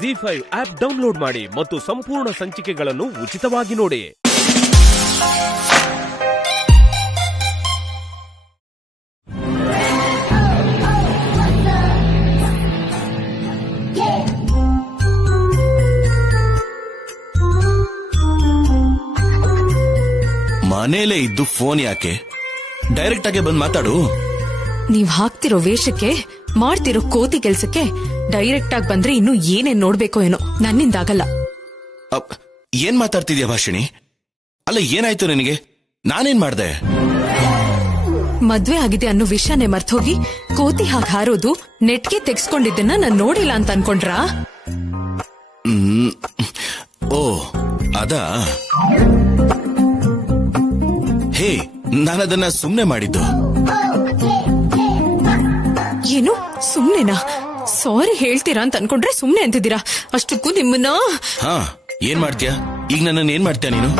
ZEE5 app download ಮಾಡಿ ಮತ್ತು ಸಂಪೂರ್ಣ ಸಂಚಿಕೆಗಳನ್ನು ಉಚಿತವಾಗಿ ನೋಡಿ. ಮನೇಲೆ ಇದ್ದು ಫೋನ್ ಯಾಕೆ? ಡೈರೆಕ್ಟ್ ಆಗಿ ಬಂದ್ ಮಾತಾಡು. ನೀವ್ ಹಾಕ್ತಿರೋ ವೇಷಕ್ಕೆ, ಮಾಡ್ತಿರೋ ಕೋತಿ ಕೆಲ್ಸಕ್ಕೆ ಡೈರೆಕ್ಟ್ ಆಗಿ ಬಂದ್ರೆ ಇನ್ನು ಏನೇನ್ ನೋಡ್ಬೇಕೋ ಏನೋ. ನನ್ನಿಂದಾಗಲ್ಲ. ಏನ್ ಮಾತಾಡ್ತಿದ್ಯಾ ಭಾಷಿಣಿ? ಅಲ್ಲ, ಏನಾಯ್ತು ನಿನಗೆ? ನಾನೇನ್ ಮಾಡ್ದೆ? ಮದ್ವೆ ಆಗಿದೆ ಅನ್ನೋ ವಿಷಯನೇ ಮರ್ತೋಗಿ ಕೋತಿ ಹಾಗೆ ಹಾರೋದು, ನೆಟ್ಗೆ ತೆಗ್ಸ್ಕೊಂಡಿದ್ದನ್ನ ನಾನ್ ನೋಡಿಲ್ಲ ಅಂತ ಅನ್ಕೊಂಡ್ರಾ? ಓ ಅದಾ? ಹೇ, ನಾನದನ್ನ ಸುಮ್ನೆ ಮಾಡಿದ್ದು. ಏನು ಸುಮ್ನೆನಾ? ಸಾರಿ ಹೇಳ್ತೀರಾ ಅಂತ ಅನ್ಕೊಂಡ್ರೆ ಸುಮ್ನೆ ಅಂತಿದ್ದೀರಾ. ಅಷ್ಟಕ್ಕೂ ನಿಮ್ಮನ್ನ ಏನ್ ಮಾಡ್ತೀಯಾ ಈಗ? ನನ್ನನ್ನು ಏನ್ ಮಾಡ್ತೀಯ ನೀನು?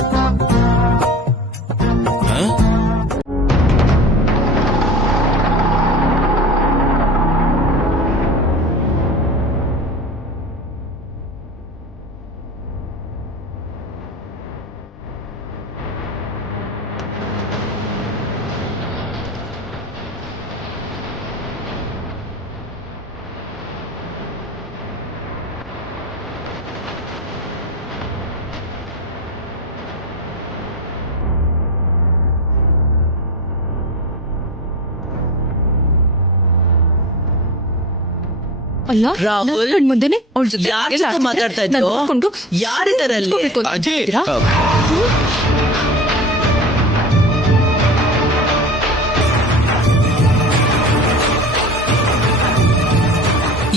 ಅಲ್ಲ, ರಾಹುಲ್ ಮುಂದೆನೆ ಮಾತಾಡ್ತಾ ಇದ್ದು ಯಾರಿದಾರಲ್ಲಿ?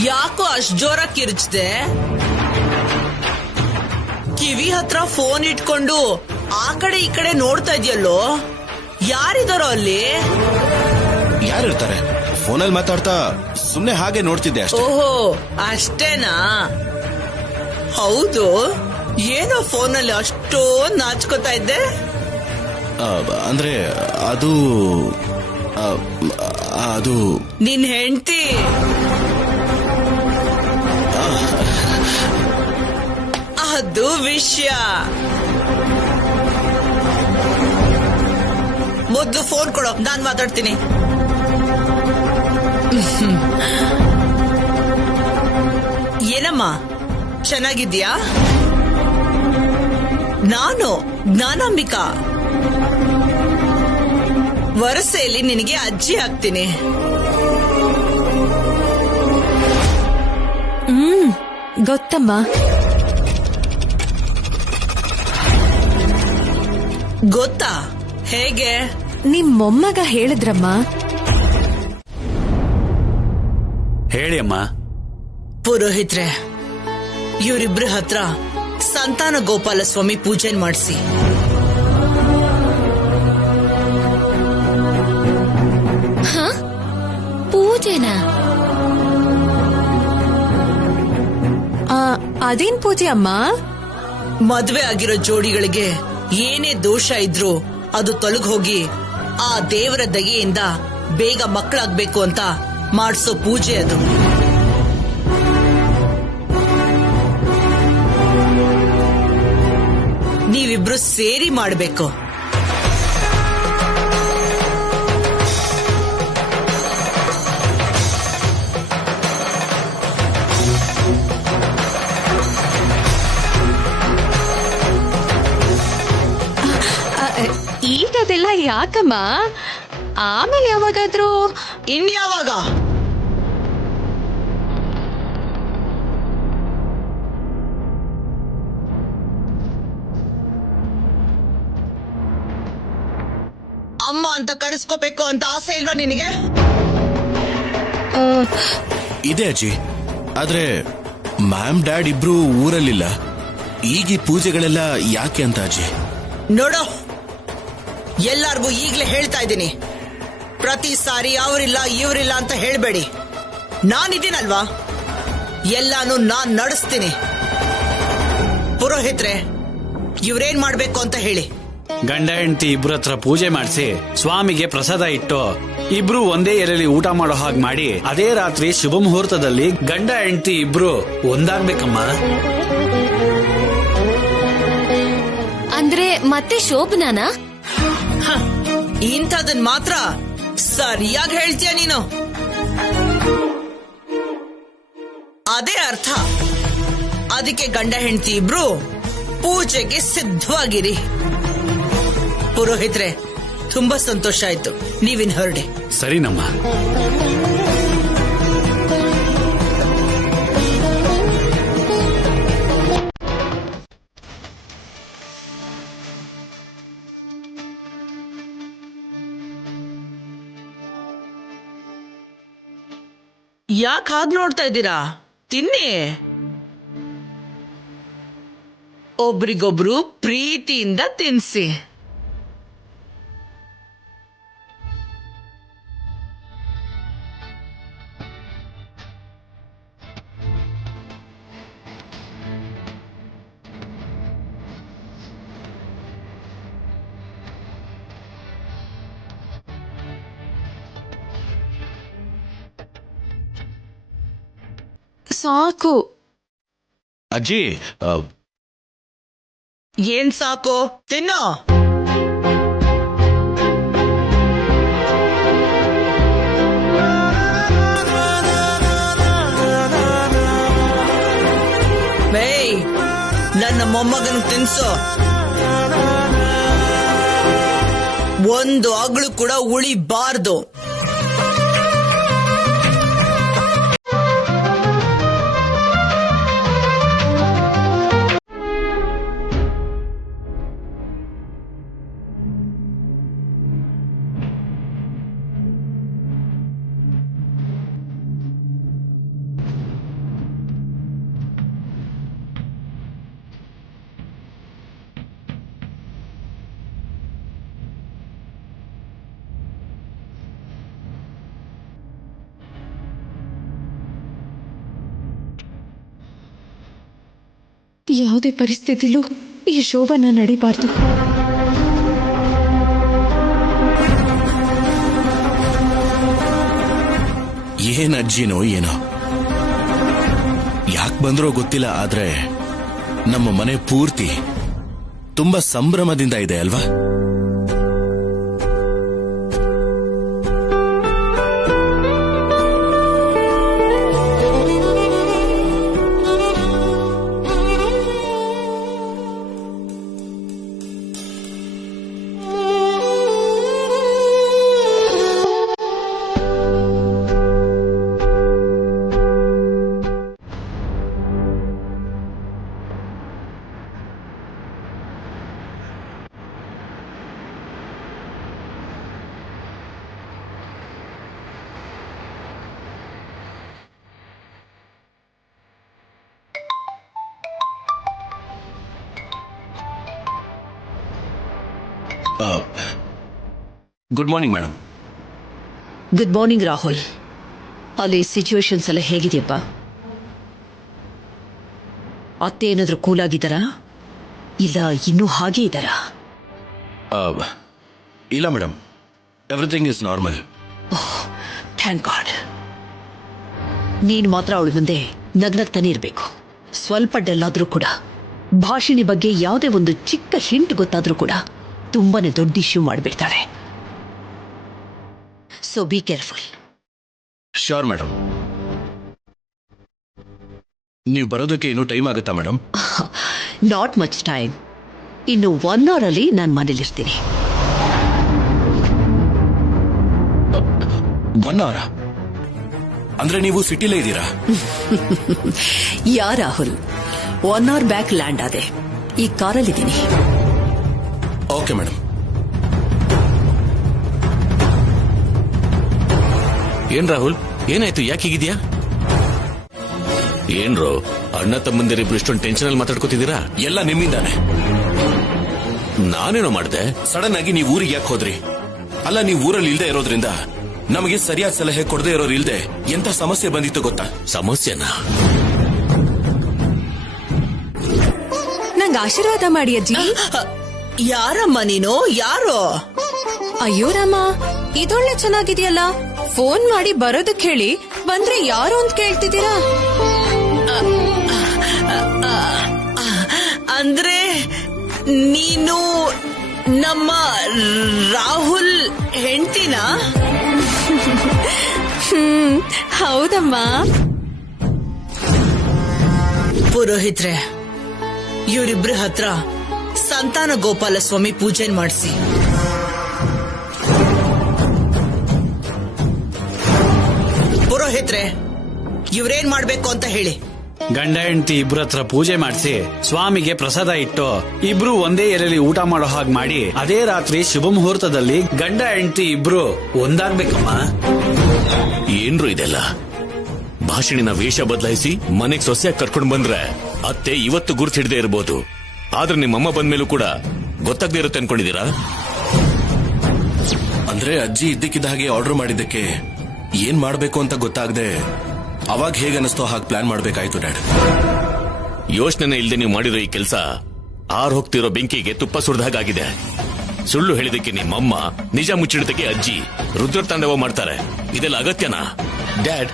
ಯಾಕೋ ಅಷ್ಟ್ ಜೋರ ಕಿರ್ಚ್ದೆ? ಕಿವಿ ಹತ್ರ ಫೋನ್ ಇಟ್ಕೊಂಡು ಆ ಕಡೆ ಈ ಕಡೆ ನೋಡ್ತಾ ಇದೆಯಲ್ಲೋ, ಯಾರಿದಾರೋ ಅಲ್ಲಿ? ಯಾರಿರ್ತಾರೆ? ಫೋನಲ್ಲಿ ಮಾತಾಡ್ತಾ ಸುಮ್ನೆ ಹಾಗೆ ನೋಡ್ತಿದ್ದೆ ಅಷ್ಟೇ. ಓಹೋ, ಅಷ್ಟೇನಾ? ಹೌದು, ಏನೋ ಫೋನಲ್ಲಿ ಅಷ್ಟೊಂದು ನಾಚ್ಕೋತಾ ಇದ್ದೆ? ಅಂದ್ರೆ ಅದು ಅದು ನಿನ್ ಹೆಂಡ್ತಿ. ಅದು ವಿಷಯ. ಮೊದ್ಲು ಫೋನ್ ಕೊಡೋ, ನಾನ್ ಮಾತಾಡ್ತೀನಿ. ಏನಮ್ಮ, ಚೆನ್ನಾಗಿದ್ಯಾ? ನಾನು ಜ್ಞಾನಾಂಬಿಕಾ. ವರಸೆಯಲ್ಲಿ ನಿನಗೆ ಅಜ್ಜಿ ಆಗ್ತೀನಿ. ಗೊತ್ತಮ್ಮ. ಗೊತ್ತಾ? ಹೇಗೆ? ನಿಮ್ ಮೊಮ್ಮಗ ಹೇಳಿದ್ರಮ್ಮ. ಹೇಳಿ ಅಮ್ಮ. ಪುರೋಹಿತ್ರೆ, ಇವರಿಬ್ರ ಹತ್ರ ಸಂತಾನ ಗೋಪಾಲ ಸ್ವಾಮಿ ಪೂಜೆ ಮಾಡಿಸಿ. ಪೂಜೆನಾ? ಅದೇನ್ ಪೂಜೆ ಅಮ್ಮ? ಮದ್ವೆ ಆಗಿರೋ ಜೋಡಿಗಳಿಗೆ ಏನೇ ದೋಷ ಇದ್ರೂ ಅದು ತೊಲಗ್ ಹೋಗಿ ಆ ದೇವರ ದಯೆಯಿಂದ ಬೇಗ ಮಕ್ಕಳಾಗ್ಬೇಕು ಅಂತ ಮಾಡಿಸೋ ಪೂಜೆ ಅದು. ನೀವಿಬ್ರು ಸೇರಿ ಮಾಡ್ಬೇಕು. ಈಗದೆಲ್ಲ ಯಾಕಮ್ಮ? ಆಮೇಲೆ ಯಾವಾಗಾದ್ರೂ. ಇನ್ಯಾವಾಗ? ಅಮ್ಮ ಅಂತ ಕರೆಸ್ಕೋಬೇಕು ಅಂತ ಆಸೆ ಇಲ್ವಾ ನಿನಗೆ? ಇದೆ ಅಜ್ಜಿ, ಆದ್ರೆ ಮ್ಯಾಮ್ ಡ್ಯಾಡ್ ಇಬ್ರು ಊರಲ್ಲಿಲ್ಲ. ಈಗ ಈ ಪೂಜೆಗಳೆಲ್ಲ ಯಾಕೆ ಅಂತ ಅಜ್ಜಿ? ನೋಡೋ, ಎಲ್ಲಾರ್ಗೂ ಈಗ್ಲೇ ಹೇಳ್ತಾ ಇದ್ದೀನಿ, ಪ್ರತಿ ಸಾರಿ ಅವರಿಲ್ಲ ಇವರಿಲ್ಲ ಅಂತ ಹೇಳ್ಬೇಡಿ. ನಾನಿದ್ದೀನಲ್ವಾ, ಎಲ್ಲಾನು ನಾನ್ ನಡೆಸ್ತೀನಿ. ಪುರೋಹಿತ್ರೆ, ಇವ್ರೇನ್ ಮಾಡ್ಬೇಕು ಅಂತ ಹೇಳಿ. ಗಂಡ ಹೆಂಡತಿ ಇಬ್ರ ಹತ್ರ ಪೂಜೆ ಮಾಡಿಸಿ ಸ್ವಾಮಿಗೆ ಪ್ರಸಾದ ಇಟ್ಟು ಇಬ್ರು ಒಂದೇ ಎಲೆಯಲ್ಲಿ ಊಟ ಮಾಡೋ ಹಾಗೆ ಮಾಡಿ ಅದೇ ರಾತ್ರಿ ಶುಭ ಮುಹೂರ್ತದಲ್ಲಿ ಗಂಡ ಹೆಂಡತಿ ಇಬ್ರು ಒಂದಾಗ್ಬೇಕಮ್ಮ. ಅಂದ್ರೆ ಮತ್ತೆ ಶೋಭನಾನ? ಇಂಥದನ್ ಮಾತ್ರ ಸರಿಯಾಗಿ ಹೇಳ್ತೀಯ ನೀನು. ಅದೇ ಅರ್ಥ. ಅದಕ್ಕೆ ಗಂಡ ಹೆಂಡತಿ ಇಬ್ರು ಪೂಜೆಗೆ ಸಿದ್ಧವಾಗಿರಿ. ಪುರೋಹಿತ್ರೆ, ತುಂಬಾ ಸಂತೋಷ ಆಯ್ತು. ನೀವಿನ್ ಹೊರಡಿ. ಸರಿನಮ್ಮ. ಯಾಕೆ ಹಾಗೆ ನೋಡ್ತಾ ಇದ್ದೀರಾ? ತಿನ್ನಿ. ಒಬ್ರಿಗೊಬ್ರು ಪ್ರೀತಿಯಿಂದ ತಿನ್ಸಿ. ಸಾಕು. ಅಜ್ಜಿ, ಏನ್ ಸಾಕು? ತಿನ್ನೋ. ಬೇಯ್, ನನ್ನ ಮೊಮ್ಮಗನ್ ತಿನ್ಸು. ಒಂದು ಅಗಳು ಕೂಡ ಉಳಿಬಾರ್ದು. ಯಾವುದೇ ಪರಿಸ್ಥಿತಿಲೂ ಈ ಶೋಭನ ನಡಿಬಾರ್ದು. ಏನ್ ಅಜ್ಜಿನೋ ಏನೋ, ಯಾಕೆ ಬಂದ್ರೋ ಗೊತ್ತಿಲ್ಲ, ಆದ್ರೆ ನಮ್ಮ ಮನೆ ಪೂರ್ತಿ ತುಂಬಾ ಸಂಭ್ರಮದಿಂದ ಇದೆ ಅಲ್ವಾ? Good morning madam. Good morning Rahul. ಅಲ್ಲಿ ಸಿಚುವೇಶನ್ಸ್ ಎಲ್ಲ ಹೇಗಿದೆಯಪ್ಪ? ಅತ್ತೆ ಏನಾದರೂ ಕೂಲ್ ಆಗಿದ್ದಾರಾ, ಇಲ್ಲ ಇನ್ನೂ ಹಾಗೆ ಇದ್ದಾರಾ? ಇಲ್ಲ madam, everything is normal. Thank god. ನೀನು ಮಾತ್ರ ಅವಳ ಮುಂದೆ ನಗ್ನಗ್ತಾನೆ ಇರಬೇಕು. ಸ್ವಲ್ಪ ಡಲ್ಲಾದರೂ ಕೂಡ, ಭಾಷಿಣಿ ಬಗ್ಗೆ ಯಾವುದೇ ಒಂದು ಚಿಕ್ಕ ಹಿಂಟ್ ಗೊತ್ತಾದರೂ ಕೂಡ ತುಂಬಾನೇ ದೊಡ್ಡ ಇಶ್ಯೂ ಮಾಡಿಬಿಡ್ತಾಳೆ. So be careful. Sure madam. ನೀವು ಬರೋದಕ್ಕೆ ಇನ್ನೂ ಟೈಮ್ ಆಗುತ್ತಾ ಮೇಡಮ್? Not much time. ಇನ್ನು 1 hour ಅಲ್ಲಿ ನಾನು ಮನೇಲಿರ್ತೀನಿ. 1 hour? ಅಂದ್ರೆ ನೀವು ಸಿಟಿಲೇ ಇದ್ದೀರಾ? ಯಾ ರಾಹುಲ್, 1 hour ಬ್ಯಾಕ್ ಲ್ಯಾಂಡ್ ಆದೆ. ಈ ಕಾರಲ್ಲಿದ್ದೀನಿ. Okay madam. ಏನ್ ರಾಹುಲ್, ಏನಾಯ್ತು? ಯಾಕೆ ಹೀಗಿದ್ಯಾ? ಏನ್ರೋ ಅಣ್ಣ ತಮ್ಮಂದಿರಿಬ್ರು ಇಷ್ಟೊಂದು ಟೆನ್ಷನ್ ಅಲ್ಲಿ ಮಾತಾಡ್ಕೋತಿದ್ದೀರಾ? ಎಲ್ಲ ನಿಮ್ಮಿಂದಾನೆ. ನಾನೇನೋ ಮಾಡ್ದೆ? ಸಡನ್ ಆಗಿ ನೀವು ಊರಿಗೆ ಯಾಕೆ ಹೋದ್ರಿ? ಅಲ್ಲ, ನೀವು ಊರಲ್ಲಿ ಇಲ್ದೇ ಇರೋದ್ರಿಂದ ನಮಗೆ ಸರಿಯಾದ ಸಲಹೆ ಕೊಡದೆ ಇರೋರು ಇಲ್ದೆ ಎಂತ ಸಮಸ್ಯೆ ಬಂದಿತ್ತು ಗೊತ್ತಾ? ಸಮಸ್ಯೆನಾ? ನಂಗೆ ಆಶೀರ್ವಾದ ಮಾಡಿ ಅಜ್ಜಿ. ಯಾರಮ್ಮ ನೀನು? ಯಾರು? ಅಯ್ಯೋ ರಾಮ, ಇದೊಳ್ಳೆ ಚೆನ್ನಾಗಿದೆಯಲ್ಲ. ಫೋನ್ ಮಾಡಿ ಬರೋದಕ್ಕೆ ಹೇಳಿ, ಬಂದ್ರೆ ಯಾರು ಅಂತ ಕೇಳ್ತಿದ್ದೀರಾ? ಅಂದ್ರೆ ನೀನು ನಮ್ಮ ರಾಹುಲ್ ಹೆಂಡ್ತಿನಾ? ಹೌದಮ್ಮ. ಪುರೋಹಿತ್ರೆ, ಇವರಿಬ್ರ ಹತ್ರ ಸಂತಾನ ಗೋಪಾಲ ಸ್ವಾಮಿ ಪೂಜೆ ಮಾಡಿಸಿ. ಪುರೋಹಿತ್ರೆ, ಇವ್ರೇನ್ ಮಾಡ್ಬೇಕು ಅಂತ ಹೇಳಿ. ಗಂಡ ಹೆಂಡತಿ ಇಬ್ರ ಹತ್ರ ಪೂಜೆ ಮಾಡಿಸಿ ಸ್ವಾಮಿಗೆ ಪ್ರಸಾದ ಇಟ್ಟು ಇಬ್ರು ಒಂದೇ ಎಲೆಯಲ್ಲಿ ಊಟ ಮಾಡೋ ಹಾಗೆ ಮಾಡಿ ಅದೇ ರಾತ್ರಿ ಶುಭ ಮುಹೂರ್ತದಲ್ಲಿ ಗಂಡ ಹೆಂಡತಿ ಇಬ್ರು ಒಂದಾಗ್ಬೇಕಮ್ಮ. ಏನ್ರು ಇದೆಲ್ಲ? ಭಾಷಣಿನ ವೇಷ ಬದಲಾಯಿಸಿ ಮನೆಗ್ ಸೊಸೆಯಾಗಿ ಕರ್ಕೊಂಡ್ ಬಂದ್ರೆ ಅತ್ತೆ ಇವತ್ತು ಗುರ್ತು ಹಿಡದೆ ಇರಬಹುದು, ಆದ್ರೆ ನಿಮ್ಮಮ್ಮ ಬಂದ್ಮೇಲೂ ಕೂಡ ಗೊತ್ತಾಗದೇ ಇರುತ್ತೆ ಅನ್ಕೊಂಡಿದೀರಾ? ಅಂದ್ರೆ ಅಜ್ಜಿ ಇದ್ದಕ್ಕಿದ್ದ ಹಾಗೆ ಆರ್ಡರ್ ಮಾಡಿದ್ದಕ್ಕೆ ಏನ್ ಮಾಡ್ಬೇಕು ಅಂತ ಗೊತ್ತಾಗದೆ ಅವಾಗ ಹೇಗೆ ಅನಿಸ್ತೋ ಹಾಗೆ ಪ್ಲಾನ್ ಮಾಡ್ಬೇಕಾಯ್ತು ಡ್ಯಾಡ್. ಯೋಚನೆ ಇಲ್ಲದೆ ನೀವು ಮಾಡಿರೋ ಈ ಕೆಲಸ ಹೋಗ್ತಿರೋ ಬೆಂಕಿಗೆ ತುಪ್ಪ ಸುರಿದ ಹಾಗಾಗಿದೆ. ಸುಳ್ಳು ಹೇಳಿದಕ್ಕೆ ನಿಮ್ಮಮ್ಮ, ನಿಜ ಮುಚ್ಚಿಡದಕ್ಕೆ ಅಜ್ಜಿ ರುದ್ರ ತಾಂಡವ ಮಾಡ್ತಾರೆ. ಇದೆಲ್ಲ ಅಗತ್ಯನಾ? ಡ್ಯಾಡ್,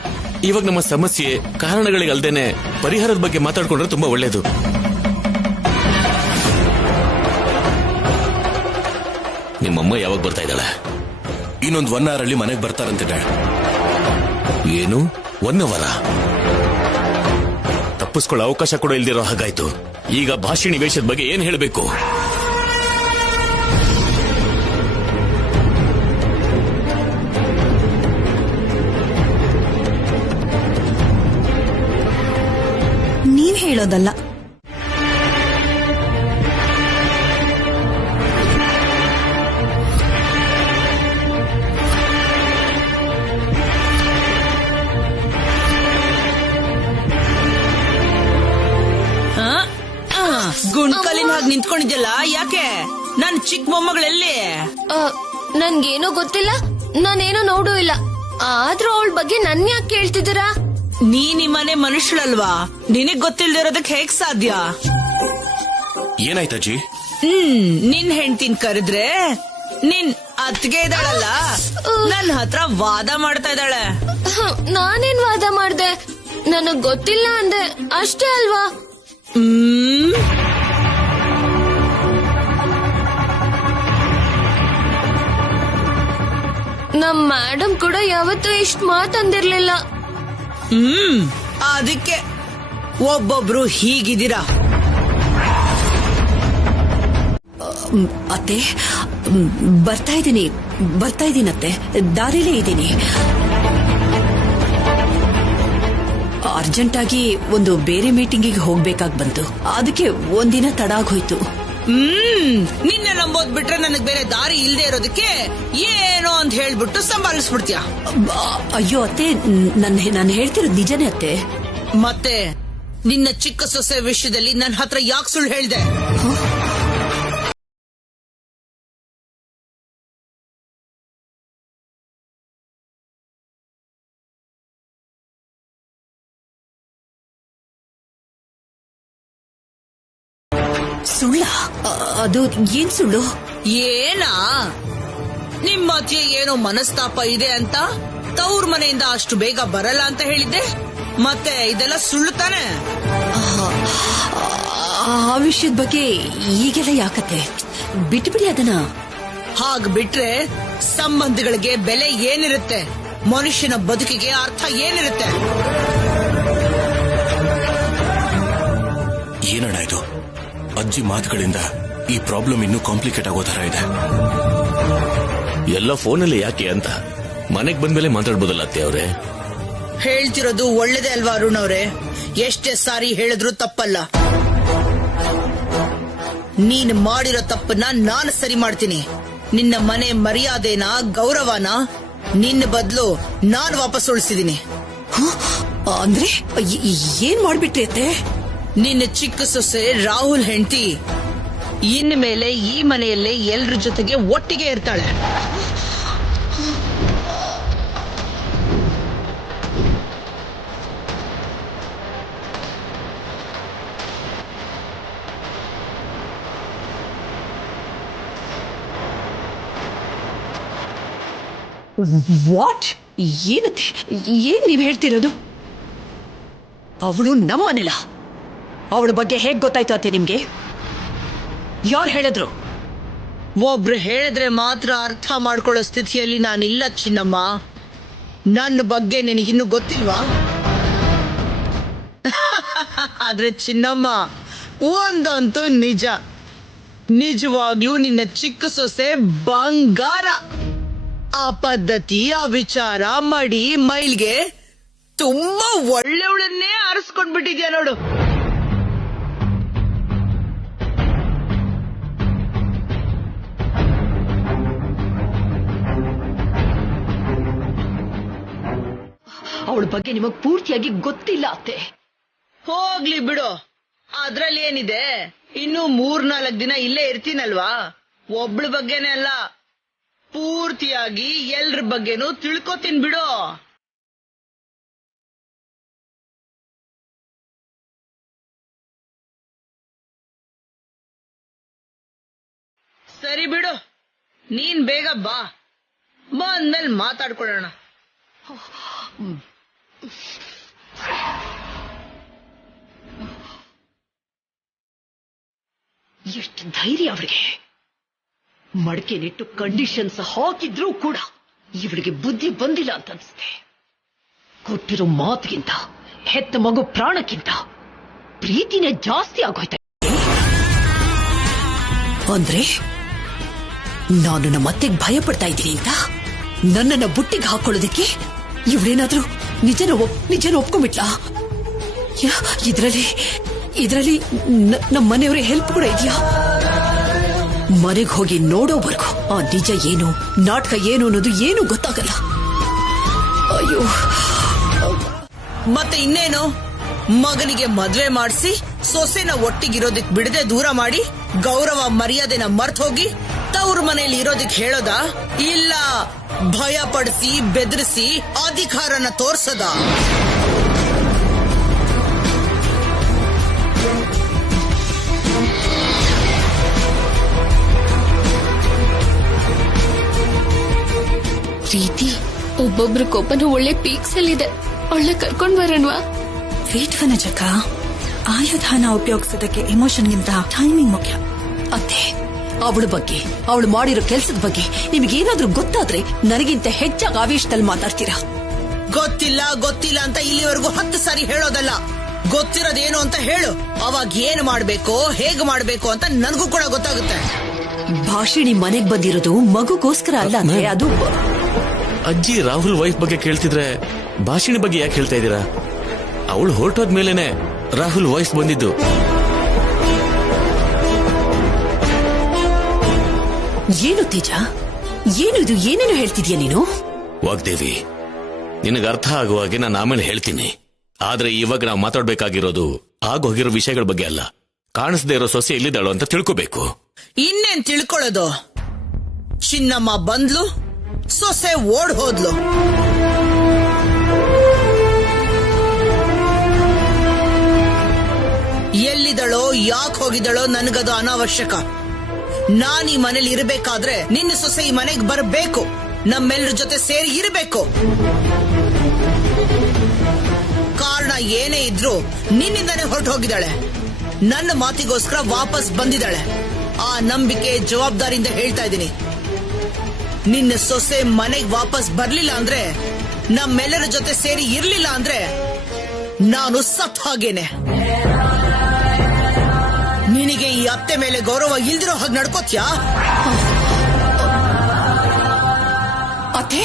ಇವಾಗ ನಮ್ಮ ಸಮಸ್ಯೆ ಕಾರಣಗಳಿಗೆ ಅಲ್ದೇನೆ ಪರಿಹಾರದ ಬಗ್ಗೆ ಮಾತಾಡ್ಕೊಂಡ್ರೆ ತುಂಬಾ ಒಳ್ಳೇದು. ನಿಮ್ಮಮ್ಮ ಯಾವಾಗ ಬರ್ತಾ ಇದ್ದಾಳೆ? ಇನ್ನೊಂದು 1 hour ಅಲ್ಲಿ ಮನೆಗೆ ಬರ್ತಾರಂತೆ ಡ್ಯಾಡ್. ಏನು 1 hour? ತಪ್ಪಿಸ್ಕೊಳ್ಳೋ ಅವಕಾಶ ಕೂಡ ಇಲ್ದಿರೋ ಹಾಗಾಯ್ತು. ಈಗ ಭಾಷಿಣಿ ವೇಷದ ಬಗ್ಗೆ ಏನ್ ಹೇಳಬೇಕು? ನೀವ್ ಹೇಳೋದಲ್ಲ. ಗುಂಡ್ಕಲ್ಲಿನ ಹಾಗೆ ನಿಂತ್ಕೊಂಡಿದ್ಯಲ್ಲ, ಯಾಕೆ? ನನ್ ಚಿಕ್ಕ ಮೊಮ್ಮಗಳೆಲ್ಲಿ? ನನ್ಗೇನೋ ಗೊತ್ತಿಲ್ಲ, ನಾನೇನೋ ನೋಡೂ ಇಲ್ಲ. ಆದ್ರೂ ಅವಳ ಬಗ್ಗೆ ನನ್ ಯಾಕೆ ಕೇಳ್ತಿದ್ದೀರಾ? ನೀ ನಿಮ್ಮನೆ ಮನುಷ್ಯಳಲ್ವಾ, ನಿನಗ್ ಗೊತ್ತಿಲ್ದಿರೋದಕ್ಕೆ ಹೇಗ್ ಸಾಧ್ಯ? ಏನಾಯ್ತಜ್ಜಿ? ನಿನ್ ಹೆಂಡ್ತಿನ್ ಕರೆದ್ರೆ ನಿನ್ ಅತ್ತಿಗೆ ಇದ್ದಾಳಲ್ಲ, ನನ್ ಹತ್ರ ವಾದ ಮಾಡ್ತಾ ಇದ್ದಾಳೆ. ನಾನೇನ್ ವಾದ ಮಾಡ್ದೆ? ನನಗ್ ಗೊತ್ತಿಲ್ಲ ಅಂದೆ ಅಷ್ಟೇ ಅಲ್ವಾ? ನಮ್ ಮೇಡಮ್ ಕೂಡ ಯಾವತ್ತೂ ಇಷ್ಟ್ ಮಾತಂದಿರ್ಲಿಲ್ಲ. ಅದಕ್ಕೆ ಒಬ್ಬೊಬ್ರು ಹೀಗಿದ್ದೀರಾ. ಅತ್ತೆ, ಬರ್ತಾ ಇದ್ದೀನತ್ತೆ, ದಾರಿಲೇ ಇದ್ದೀನಿ. ಅರ್ಜೆಂಟ್ ಆಗಿ ಒಂದು ಬೇರೆ ಮೀಟಿಂಗಿಗೆ ಹೋಗ್ಬೇಕಾಗ್ ಬಂತು, ಅದಕ್ಕೆ ಒಂದಿನ ತಡ ಆಗೋಯ್ತು. ನಿನ್ನೆ ನಂಬೋದ್ ಬಿಟ್ರೆ ನನಗ್ ಬೇರೆ ದಾರಿ ಇಲ್ದೇ ಇರೋದಕ್ಕೆ ಏನೋ ಅಂತ ಹೇಳ್ಬಿಟ್ಟು ಸಂಭಾಲಿಸ್ಬಿಡ್ತೀಯ. ಅಯ್ಯೋ ಅತ್ತೆ, ನಾನು ಹೇಳ್ತಿರೋದು ನಿಜನೇ ಅತ್ತೆ. ಮತ್ತೆ ನಿನ್ನ ಚಿಕ್ಕ ಸೊಸೆ ವಿಷಯದಲ್ಲಿ ನನ್ನ ಹತ್ರ ಯಾಕೆ ಸುಳ್ಳು ಹೇಳ್ದೆ? ಸುಳ್ಳ? ಅದು ಏನ್ ಸುಳ್ಳು? ಏನಾ? ನಿಮ್ಮ ಮಧ್ಯೆ ಏನೋ ಮನಸ್ತಾಪ ಇದೆ ಅಂತ ತವ್ರ ಮನೆಯಿಂದ ಅಷ್ಟು ಬೇಗ ಬರಲ್ಲ ಅಂತ ಹೇಳಿದ್ದೆ, ಮತ್ತೆ ಇದೆಲ್ಲ ಸುಳ್ಳು ತಾನೆ? ಆ ವಿಷಯದ ಬಗ್ಗೆ ಈಗೆಲ್ಲ ಯಾಕತ್ತೆ? ಬಿಟ್ಬಿಡಿ ಅದನ್ನ. ಹಾಗ್ ಬಿಟ್ರೆ ಸಂಬಂಧಗಳಿಗೆ ಬೆಲೆ ಏನಿರುತ್ತೆ? ಮನುಷ್ಯನ ಬದುಕಿಗೆ ಅರ್ಥ ಏನಿರುತ್ತೆ? ಏನಣ್ಣ ಇದು? ಅಜ್ಜಿ ಮಾತುಗಳಿಂದ ಈ ಪ್ರಾಬ್ಲಮ್ ಇನ್ನೂ ಕಾಂಪ್ಲಿಕೇಟ್ ಆಗೋ ತರ ಇದೆ. ಎಲ್ಲ ಫೋನಲ್ಲಿ ಯಾಕೆ ಅಂತ ಮನೆಗ್ ಬಂದ್ಮೇಲೆ ಮಾತಾಡ್ಬೋದಲ್ಲ ಅತ್ತೆ ಅವ್ರೆ? ಹೇಳ್ತಿರೋದು ಒಳ್ಳೇದೇ ಅಲ್ವಾ ಅರುಣ್ ಅವ್ರೆ? ಎಷ್ಟೇ ಸಾರಿ ಹೇಳಿದ್ರು ತಪ್ಪಲ್ಲ. ನೀನ್ ಮಾಡಿರೋ ತಪ್ಪನ್ನ ನಾನು ಸರಿ ಮಾಡ್ತೀನಿ. ನಿನ್ನ ಮನೆ ಮರ್ಯಾದೆನ, ಗೌರವನ ನಿನ್ನ ಬದಲು ನಾನು ವಾಪಸ್ ಉಳಿಸಿದೀನಿ. ಅಂದ್ರೆ ಏನ್ ಮಾಡ್ಬಿಟ್ರಿ ಅತ್ತೆ? ನಿನ್ನ ಚಿಕ್ಕ ಸೊಸೆ ರಾಹುಲ್ ಹೆಂಡತಿ ಇನ್ಮೇಲೆ ಈ ಮನೆಯಲ್ಲೇ ಎಲ್ರ ಜೊತೆಗೆ ಒಟ್ಟಿಗೆ ಇರ್ತಾಳೆ. ವಾಟ್? ಏನತ್ತೆ ಏನ್ ನೀವ್ ಹೇಳ್ತಿರೋದು? ಅವಳು ನಮ್ಮನೆಲ್ಲ. ಅವಳ ಬಗ್ಗೆ ಹೇಗ್ ಗೊತ್ತಾಯ್ತು ಅತ್ತೆ ನಿಮ್ಗೆ? ಯಾರು ಹೇಳಿದ್ರು? ಒಬ್ರು ಹೇಳಿದ್ರೆ ಮಾತ್ರ ಅರ್ಥ ಮಾಡ್ಕೊಳ್ಳೋ ಸ್ಥಿತಿಯಲ್ಲಿ ನಾನಿಲ್ಲ ಚಿನ್ನಮ್ಮ. ನನ್ನ ಬಗ್ಗೆ ನಿನಗಿನ್ನೂ ಗೊತ್ತಿಲ್ವಾ? ಆದ್ರೆ ಚಿನ್ನಮ್ಮ, ಒಂದಂತೂ ನಿಜ, ನಿಜವಾಗ್ಲೂ ನಿನ್ನ ಚಿಕ್ಕ ಸೊಸೆ ಬಂಗಾರ. ಆ ಪದ್ಧತಿ, ಆ ವಿಚಾರ, ಮಡಿ ಮೈಲ್ಗೆ ತುಂಬಾ ಒಳ್ಳೆವಳನ್ನೇ ಆರಿಸ್ಕೊಂಡ್ಬಿಟ್ಟಿದ್ಯಾ ನೋಡು. ಅವಳ ಬಗ್ಗೆ ನಿಮಗ್ ಪೂರ್ತಿಯಾಗಿ ಗೊತ್ತಿಲ್ಲ ಅತ್ತೆ. ಹೋಗ್ಲಿ ಬಿಡು, ಅದ್ರಲ್ಲಿ ಏನಿದೆ? ಇನ್ನು 3-4 ದಿನ ಇಲ್ಲೇ ಇರ್ತೀನಲ್ವಾ. ಒಬ್ಳ ಬಗ್ಗೆನೇ ಅಲ್ಲ, ಪೂರ್ತಿಯಾಗಿ ಎಲ್ರ ಬಗ್ಗೆನೂ ತಿಳ್ಕೊತೀನಿ ಬಿಡು. ಸರಿ ಬಿಡು, ನೀನ್ ಬೇಗ ಬಾ, ಬಂದ್ಮೇಲೆ ಮಾತಾಡ್ಕೊಳ್ಳೋಣ. ಎಷ್ಟು ಧೈರ್ಯ ಅವಳಿಗೆ! ಮಡಕೆನಿಟ್ಟು ಕಂಡೀಷನ್ಸ್ ಹಾಕಿದ್ರೂ ಕೂಡ ಇವಳಿಗೆ ಬುದ್ಧಿ ಬಂದಿಲ್ಲ ಅಂತ ಅನ್ಸುತ್ತೆ. ಕೊಟ್ಟಿರೋ ಮಾತಿಗಿಂತ ಹೆತ್ತ ಮಗು ಪ್ರಾಣಕ್ಕಿಂತ ಪ್ರೀತಿನೇ ಜಾಸ್ತಿ ಆಗೋಯ್ತ. ಅಂದ್ರೆ ನಾನು ನಮ್ಮ ಅತ್ತೆಗೆ ಭಯ ಪಡ್ತಾ ಇದ್ದೀನಿ ಅಂತ ನನ್ನನ್ನ ಬುಟ್ಟಿಗೆ ಹಾಕೊಳ್ಳೋದಕ್ಕೆ ಇವಳೇನಾದ್ರೂ ನಿಜನ ಒಪ್ಕೊಂಡ್ಬಿಟ್ಲಾ? ಇದ್ರಲ್ಲಿ ನಮ್ಮ ಮನೆಯವರೇ ಹೆಲ್ಪ್ ಕೂಡ ಇದೆಯಾ? ಮನೆಗೆ ಹೋಗಿ ನೋಡೋವರೆಗೂ ಆ ನಿಜ ಏನು, ನಾಟಕ ಏನು ಅನ್ನೋದು ಏನು ಗೊತ್ತಾಗಲ್ಲ. ಅಯ್ಯೋ, ಮತ್ತೆ ಇನ್ನೇನು, ಮಗನಿಗೆ ಮದ್ವೆ ಮಾಡಿಸಿ ಸೊಸೆನ ಒಟ್ಟಿಗಿರೋದಿಕ್ ಬಿಡದೆ ದೂರ ಮಾಡಿ ಗೌರವ ಮರ್ಯಾದೆನ ಮರ್ತ್ ಹೋಗಿ ತವ್ರ ಮನೆಯಲ್ಲಿ ಇರೋದಿಕ್ ಹೇಳೋದಾ? ಇಲ್ಲ ಭಯ ಪಡಿಸಿ ಬೆದರಿಸಿ ಅಧಿಕಾರನ ತೋರ್ಸದ? ಪ್ರೀತಿ ಒಬ್ಬೊಬ್ರ ಕೋಪನು ಒಳ್ಳೆ ಪೀಕ್ಸ್ ಅಲ್ಲಿದೆ, ಒಳ್ಳೆ ಕರ್ಕೊಂಡ್ ಬರೋಣವಾ? ವೇಟ್ ವನಜಕ, ಆಯುಧಾನ ಉಪಯೋಗಿಸೋದಕ್ಕೆ ಎಮೋಷನ್ಗಿಂತ ಟೈಮಿಂಗ್ ಮುಖ್ಯ. ಅತ್ತೆ, ಅವಳ ಬಗ್ಗೆ, ಅವಳು ಮಾಡಿರೋ ಕೆಲ್ಸದ ಬಗ್ಗೆ ನಿಮಗೇನಾದ್ರೂ ಗೊತ್ತಾದ್ರೆ ನನಗಿಂತ ಹೆಚ್ಚಾಗಿ ಆವೇಶದಲ್ಲಿ ಮಾತಾಡ್ತೀರಾ. ಗೊತ್ತಿಲ್ಲ ಅಂತ ಇಲ್ಲಿವರೆಗೂ 10 ಸಾರಿ ಹೇಳೋದಲ್ಲ, ಗೊತ್ತಿರೋದೇನು ಅಂತ ಹೇಳು. ಅವಾಗ ಏನ್ ಮಾಡ್ಬೇಕೋ ಹೇಗ್ ಮಾಡ್ಬೇಕು ಅಂತ ನನ್ಗೂ ಕೂಡ ಗೊತ್ತಾಗುತ್ತೆ. ಭಾಷಿಣಿ ಮನೆಗ್ ಬಂದಿರೋದು ಮಗುಗೋಸ್ಕರ ಅಲ್ಲ ಅಂದ್ರೆ ಅದು ಅಜ್ಜಿ ರಾಹುಲ್ ವೈಫ್ ಬಗ್ಗೆ ಕೇಳ್ತಿದ್ರೆ ಭಾಷಿಣಿ ಬಗ್ಗೆ ಯಾಕೆ ಹೇಳ್ತಾ ಇದ್ದೀರಾ? ಅವಳು ಹೊರಟೋದ್ಮೇಲೆನೆ ರಾಹುಲ್ ವೈಫ್ ಬಂದಿದ್ದು. ಏನು ತೇಜ, ಏನು ಇದು? ಏನೇನು ಹೇಳ್ತಿದ್ಯಾ ನೀನು? ವಾಗ್ದೇವಿ, ನಿನಗೆ ಅರ್ಥ ಆಗುವ ಹಾಗೆ ನಾನು ಆಮೇಲೆ ಹೇಳ್ತೀನಿ. ಆದ್ರೆ ಇವಾಗ ನಾವು ಮಾತಾಡ್ಬೇಕಾಗಿರೋದು ಆಗೋಗಿರೋ ವಿಷಯಗಳ ಬಗ್ಗೆ ಅಲ್ಲ. ಕಾಣಿಸದೇ ಇರೋ ಸೊಸೆ ಎಲ್ಲಿದ್ದಾಳು ಅಂತ ತಿಳ್ಕೋಬೇಕು. ಇನ್ನೇನ್ ತಿಳ್ಕೊಳ್ಳೋದು? ಚಿನ್ನಮ್ಮ ಬಂದ್ಲು, ಸೊಸೆ ಓಡ್ ಹೋದ್ಲು. ಎಲ್ಲಿದಳೋ ಯಾಕೆ ಹೋಗಿದಳೋ ನನಗದು ಅನಾವಶ್ಯಕ. ನಾನ್ ಈ ಮನೇಲಿ ಇರಬೇಕಾದ್ರೆ ನಿನ್ನ ಸೊಸೆ ಈ ಮನೆಗೆ ಬರಬೇಕು, ನಮ್ಮೆಲ್ಲರ ಜೊತೆ ಸೇರಿ ಇರಬೇಕು. ಕಾರಣ ಏನೇ ಇದ್ರೂ ನಿನ್ನಿಂದನೇ ಹೊರಟು ಹೋಗಿದ್ದಾಳೆ, ನನ್ನ ಮಾತಿಗೋಸ್ಕರ ವಾಪಸ್ ಬಂದಿದ್ದಾಳೆ. ಆ ನಂಬಿಕೆ ಜವಾಬ್ದಾರಿಯಿಂದ ಹೇಳ್ತಾ ಇದ್ದೀನಿ. ನಿನ್ನ ಸೊಸೆ ಮನೆಗೆ ವಾಪಸ್ ಬರ್ಲಿಲ್ಲ ಅಂದ್ರೆ, ನಮ್ಮೆಲ್ಲರ ಜೊತೆ ಸೇರಿ ಇರ್ಲಿಲ್ಲ ಅಂದ್ರೆ ನಾನು ಸತ್ ಹಾಗೇನೆ. ನಿನಗೆ ಈ ಅತ್ತೆ ಮೇಲೆ ಗೌರವ ಇಲ್ದಿರೋ ಹಾಗೆ ನಡ್ಕೋತ್ಯಾ? ಅತ್ತೆ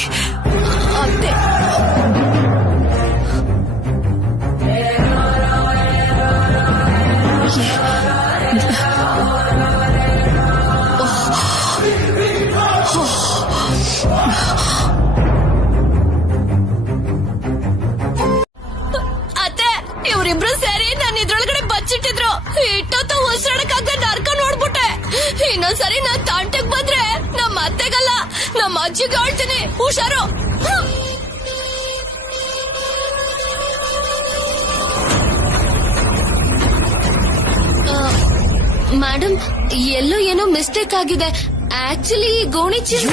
ಅತ್ತೆ ಅತ್ತೆ, ಇವರಿಬ್ರು ಸೇರಿ ನಾನು ಇದ್ರೊಳಗಡೆ ಬಚ್ಚಿಟ್ಟಿದ್ರು. ಇಟ್ಟೊತ್ತು ಉಸಿರಾಡಕ್ಕಾಗ್ದೆ ನರ್ಕ ನೋಡ್ಬಿಟ್ಟೆ. ಇನ್ನೊಂದ್ಸರಿ ನಾನ್ ತಾಂಟಕ್ ಬಂದ್ರೆ ನಮ್ಮ ಅತ್ತೆಗಲ್ಲ, ನಮ್ಮ ಅಜ್ಜಿಗೆ ಹೇಳ್ತೀನಿ, ಹುಷಾರು. ಮೇಡಮ್, ಎಲ್ಲೋ ಏನೋ ಮಿಸ್ಟೇಕ್ ಆಗಿದೆ. ಆಕ್ಚುಲಿ ಗೋಣಿ ಚೀಲ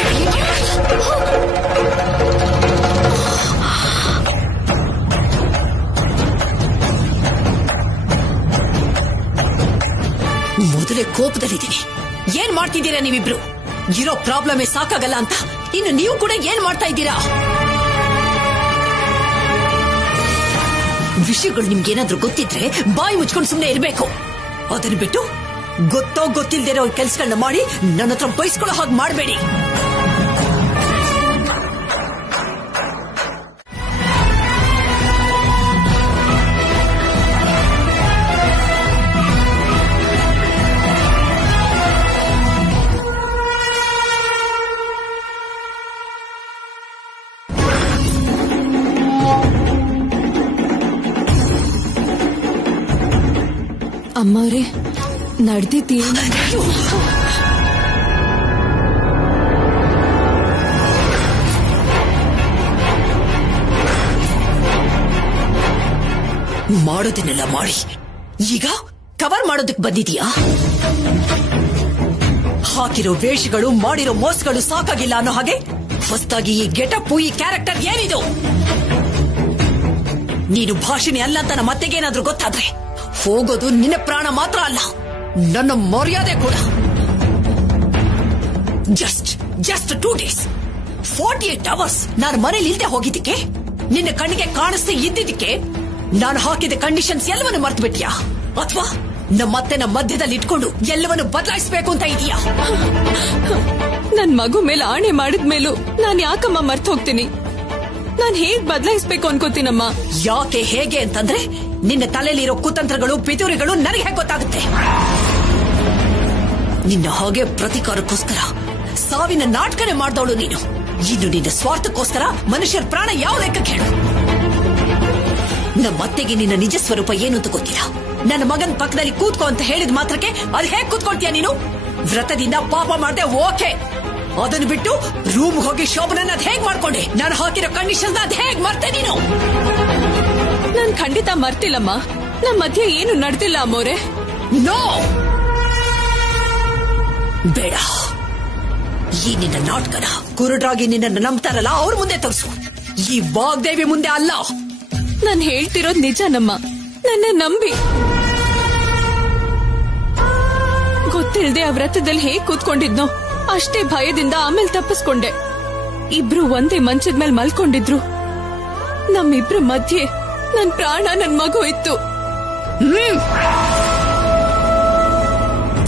ಮೊದಲೇ ಕೋಪದಲ್ಲಿದ್ದೀನಿ. ಏನ್ ಮಾಡ್ತಿದ್ದೀರಾ ನೀವಿಬ್ರು? ಇರೋ ಪ್ರಾಬ್ಲಮ್ ಸಾಕಾಗಲ್ಲ ಅಂತ ಇನ್ನು ನೀವು ಕೂಡ ಏನ್ ಮಾಡ್ತಾ ಇದ್ದೀರಾ? ವಿಷಯಗಳು ನಿಮ್ಗೇನಾದ್ರೂ ಗೊತ್ತಿದ್ರೆ ಬಾಯಿ ಮುಚ್ಕೊಂಡು ಸುಮ್ನೆ ಇರ್ಬೇಕು. ಅದನ್ನ ಬಿಟ್ಟು ಗೊತ್ತೋ ಗೊತ್ತಿಲ್ದಿರೋ ಕೆಲ್ಸಗಳನ್ನ ಮಾಡಿ ನನ್ನ ಹತ್ರ ಬಯಸ್ಕೊಳ್ಳೋ ಹಾಗೆ ಮಾಡಬೇಡಿ. ಅಮ್ಮವ್ರೆ, ನಡೆದಿದ್ದೀ ಮಾಡೋದನ್ನೆಲ್ಲ ಮಾಡಿ ಈಗ ಕವರ್ ಮಾಡೋದಕ್ಕೆ ಬಂದಿದೀಯಾ? ಹಾಕಿರೋ ವೇಷಗಳು ಮಾಡಿರೋ ಮೋಸಗಳು ಸಾಕಾಗಿಲ್ಲ ಅನ್ನೋ ಹಾಗೆ ಹೊಸದಾಗಿ ಈ ಗೆಟಪ್ ಈ ಕ್ಯಾರೆಕ್ಟರ್ ಏನಿದು? ನೀನು ಭಾಷಣೆ ಅಲ್ಲ ಅಂತ ನಮ್ಮ ಅತ್ತೆಗೇನಾದ್ರೂ ಗೊತ್ತಾದ್ರೆ ಹೋಗೋದು ನಿನ್ನ ಪ್ರಾಣ ಮಾತ್ರ ಅಲ್ಲ, ನನ್ನ ಮರ್ಯಾದೆ ಕೂಡ. ಜಸ್ಟ್ 2 days 48 hours ನಾನು ಮನೇಲಿ ಇಲ್ದೆ ಹೋಗಿದ್ದಕ್ಕೆ, ನಿನ್ನ ಕಣ್ಣಿಗೆ ಕಾಣಿಸ್ತಾ ಇದ್ದಿದ್ದಕ್ಕೆ ನಾನು ಹಾಕಿದ ಕಂಡೀಷನ್ಸ್ ಎಲ್ಲವನ್ನು ಮರ್ತು ಬಿಟ್ಯಾ? ಅಥವಾ ನಮ್ಮತ್ತೆ ನಮ್ಮ ಮಧ್ಯದಲ್ಲಿ ಇಟ್ಕೊಂಡು ಎಲ್ಲವನ್ನು ಬದಲಾಯಿಸಬೇಕು ಅಂತ ಇದೀಯಾ? ನನ್ ಮಗು ಮೇಲೆ ಆಣೆ ಮಾಡಿದ್ಮೇಲೂ ನಾನ್ ಯಾಕಮ್ಮ ಮರ್ತು ಹೋಗ್ತೀನಿ? ನಾನ್ ಹೇಗ್ ಬದಲಾಯಿಸ್ಬೇಕು ಅನ್ಕೋತೀನಮ್ಮ. ಯಾಕೆ ಹೇಗೆ ಅಂತಂದ್ರೆ ನಿನ್ನ ತಲೆಯಲ್ಲಿರೋ ಕುತಂತ್ರಗಳು ಪಿತೂರಿಗಳು ನನಗೆ ಹೇಗೆ ಗೊತ್ತಾಗುತ್ತೆ? ನಿನ್ನ ಹಾಗೆ ಪ್ರತಿಕಾರಕ್ಕೋಸ್ಕರ ಸಾವಿನ ನಾಟಕನೇ ಮಾಡ್ದವಳು ನೀನು. ಇನ್ನು ನಿನ್ನ ಸ್ವಾರ್ಥಕ್ಕೋಸ್ಕರ ಮನುಷ್ಯರ ಪ್ರಾಣ ಯಾವ ಲೆಕ್ಕ ಕೇಳು? ನಮ್ಮತ್ತೆಗೆ ನಿನ್ನ ನಿಜ ಸ್ವರೂಪ ಏನು ಅಂತ ಗೊತ್ತಿಲ್ಲ. ನನ್ನ ಮಗನ ಪಕ್ಕದಲ್ಲಿ ಕೂತ್ಕೋ ಅಂತ ಹೇಳಿದ ಮಾತ್ರಕ್ಕೆ ಅದು ಹೇಗ್ ಕೂತ್ಕೊಳ್ತೀಯ ನೀನು? ವ್ರತದಿಂದ ಪಾಪ ಮಾಡ್ದೆ ಓಕೆ, ಅದನ್ನು ಬಿಟ್ಟು ರೂಮ್ ಹೋಗಿ ಶೋಭನನ್ನ ಅದ್ ಹೇಗ್ ಮಾಡ್ಕೊಂಡೆ? ನಾನು ಹಾಕಿರೋ ಕಂಡೀಷನ್ ಅದ್ ಹೇಗ್ ಮರ್ತೆ ನೀನು? ನಾನ್ ಖಂಡಿತ ಮರ್ತಿಲ್ಲಮ್ಮ. ನಮ್ಮ ಮಧ್ಯೆ ಏನು ನಡೆದಿಲ್ಲ ಅಮ್ಮೋರೆ. ನೋ, ಬೇಡ. ಈ ನಿನ್ನ ನಾಟಕನ ಕುರುಡ್ರಾಗಿ ನಿನ್ನ ನಂಬ್ತಾರಲ್ಲ ಅವ್ರ ಮುಂದೆ ತೋರಿಸು, ಈ ವಾಗ್ದೇವಿ ಮುಂದೆ ಅಲ್ಲ. ನಾನ್ ಹೇಳ್ತಿರೋದ್ ನಿಜನಮ್ಮ, ನನ್ನ ನಂಬಿ. ಗೊತ್ತಿಲ್ದೆ ಆ ವ್ರತದಲ್ಲಿ ಹೇಗ್ ಕೂತ್ಕೊಂಡಿದ್ನೋ ಅಷ್ಟೇ ಭಯದಿಂದ ಆಮೇಲೆ ತಪ್ಪಿಸ್ಕೊಂಡೆ. ಇಬ್ರು ಒಂದೇ ಮಂಚದ ಮೇಲೆ ಮಲ್ಕೊಂಡಿದ್ರು. ನಮ್ಮಿಬ್ರ ಮಧ್ಯೆ ನನ್ ಪ್ರಾಣ ನನ್ ಮಗು ಇತ್ತು.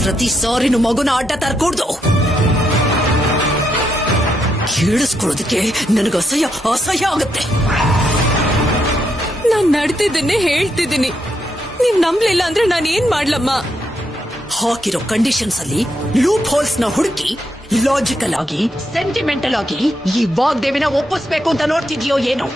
ಪ್ರತಿ ಸಾರಿನೂ ಮಗುನ ಅಡ್ಡ ತರ್ಕೊಡ್ದು ಕೇಳಿಸ್ಕೊಳ್ಳೋದಕ್ಕೆ ನನಗೆ ಅಸಹ್ಯ ಆಗುತ್ತೆ. ನಾನ್ ನಡೆದಿದ್ದನ್ನೇ ಹೇಳ್ತಿದ್ದೀನಿ. ನೀವ್ ನಂಬ್ಲಿಲ್ಲ ಅಂದ್ರೆ ನಾನ್ ಏನ್ ಮಾಡ್ಲಮ್ಮ? ಹಾಕಿರೋ ಕಂಡೀಷನ್ಸ್ ಅಲ್ಲಿ ಲೂಪ್ ಹೋಲ್ಸ್ ನ ಹುಡುಕಿ ಲಾಜಿಕಲ್ ಆಗಿ ಸೆಂಟಿಮೆಂಟಲ್ ಆಗಿ ಈ ವಾಗ್ದೇವಿನ ಒಪ್ಪಿಸ್ಬೇಕು ಅಂತ ನೋಡ್ತಿದ್ಯೋ ಏನೋ?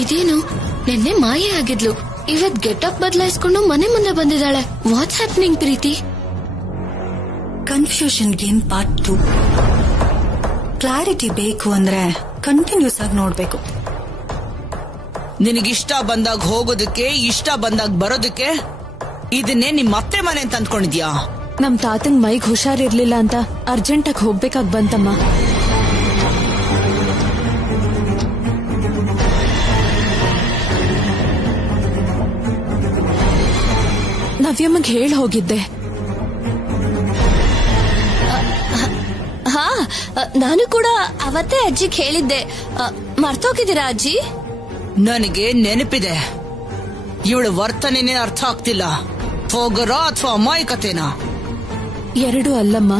ಇದೇನು ನಿನ್ನೆ ಮಾಯೆ ಆಗಿದ್ಲು, ಇವತ್ ಗೆಟಪ್ ಬದಲಾಯಿಸ್ಕೊಂಡು ಮನೆ ಮುಂದೆ ಬಂದಿದ್ದಾಳೆ. What's happening Preethi? Confusion game part 2. Clarity ಬೇಕು ಅಂದ್ರೆ ಕಂಟಿನ್ಯೂಸ್ ಆಗಿ ನೋಡ್ಬೇಕು. ನಿನಗಿಷ್ಟ ಬಂದಾಗ ಹೋಗೋದಕ್ಕೆ, ಇಷ್ಟ ಬಂದಾಗ ಬರೋದಕ್ಕೆ ಇದನ್ನೇ ನಿಮ್ ಅತ್ತೆ ಮನೆ ಅಂತ ಅಂದ್ಕೊಂಡಿದ್ಯಾ? ನಮ್ ತಾತಂಗ್ ಮೈಗ್ ಹುಷಾರಿರ್ಲಿಲ್ಲ ಅಂತ ಅರ್ಜೆಂಟಾಗಿ ಹೋಗ್ಬೇಕಾಗ್ ಬಂತಮ್ಮ. ನವ್ಯಮ್ಮಗ್ ಹೇಳ್ ಹೋಗಿದ್ದೆ. ಹಾ, ನಾನು ಕೂಡ ಅವತ್ತೇ ಅಜ್ಜಿಗೆ ಹೇಳಿದ್ದೆ. ಮರ್ತೋಗಿದ್ದೀರಾ ಅಜ್ಜಿ? ನನಗೆ ನೆನಪಿದೆ. ಇವಳ ವರ್ತನೆನೇ ಅರ್ಥ ಆಗ್ತಿಲ್ಲ. ಹೋಗರ ಅಥವಾ ಅಮಾಯಕತೆನಾ? ಎರಡೂ ಅಲ್ಲಮ್ಮ.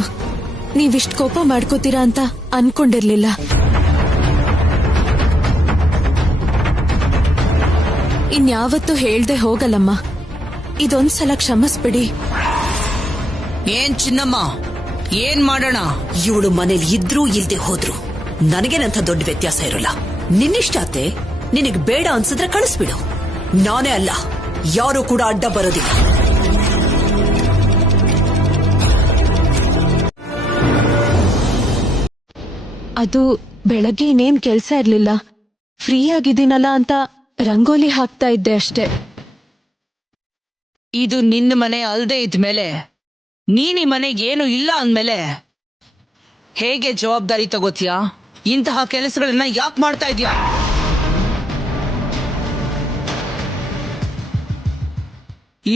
ನೀವಿಷ್ಟ್ ಕೋಪ ಮಾಡ್ಕೋತೀರಾ ಅಂತ ಅನ್ಕೊಂಡಿರ್ಲಿಲ್ಲ. ಇನ್ಯಾವತ್ತೂ ಹೇಳ್ದೆ ಹೋಗಲ್ಲಮ್ಮ. ಇದೊಂದ್ಸಲ ಕ್ಷಮಿಸ್ಬಿಡಿ. ಏನ್ ಚಿನ್ನಮ್ಮ, ಏನ್ ಮಾಡೋಣ? ಇವಳು ಮನೇಲಿ ಇದ್ರೂ ಇಲ್ದೆ ಹೋದ್ರು ನನಗೇನಂತ ದೊಡ್ಡ ವ್ಯತ್ಯಾಸ ಇರೋಲ್ಲ. ನಿನ್ನಿಷ್ಟ ಅತ್ತೆ. ನಿನಗ್ ಬೇಡ ಅನ್ಸಿದ್ರೆ ಕಳಿಸ್ಬಿಡು. ನಾನೇ ಅಲ್ಲ, ಯಾರು ಕೂಡ ಅಡ್ಡ ಬರೋದಿಲ್ಲ. ಅದು ಬೆಳಗ್ಗೆ ಇನ್ನೇನ್ ಕೆಲ್ಸ ಇರ್ಲಿಲ್ಲ. ಫ್ರೀ ಆಗಿದ್ದೀನಲ್ಲ ಅಂತ ರಂಗೋಲಿ ಹಾಕ್ತಾ ಇದ್ದೆ ಅಷ್ಟೇ. ಇದು ನಿನ್ನ ಮನೆ ಅಲ್ದೇ ಇದ್ಮೇಲೆ, ನೀನ್ ಈ ಮನೆಗೆ ಏನು ಇಲ್ಲ ಅಂದ್ಮೇಲೆ ಹೇಗೆ ಜವಾಬ್ದಾರಿ ತಗೋತೀಯಾ? ಇಂತಹ ಕೆಲಸಗಳನ್ನ ಯಾಕೆ ಮಾಡ್ತಾ ಇದೀಯಾ?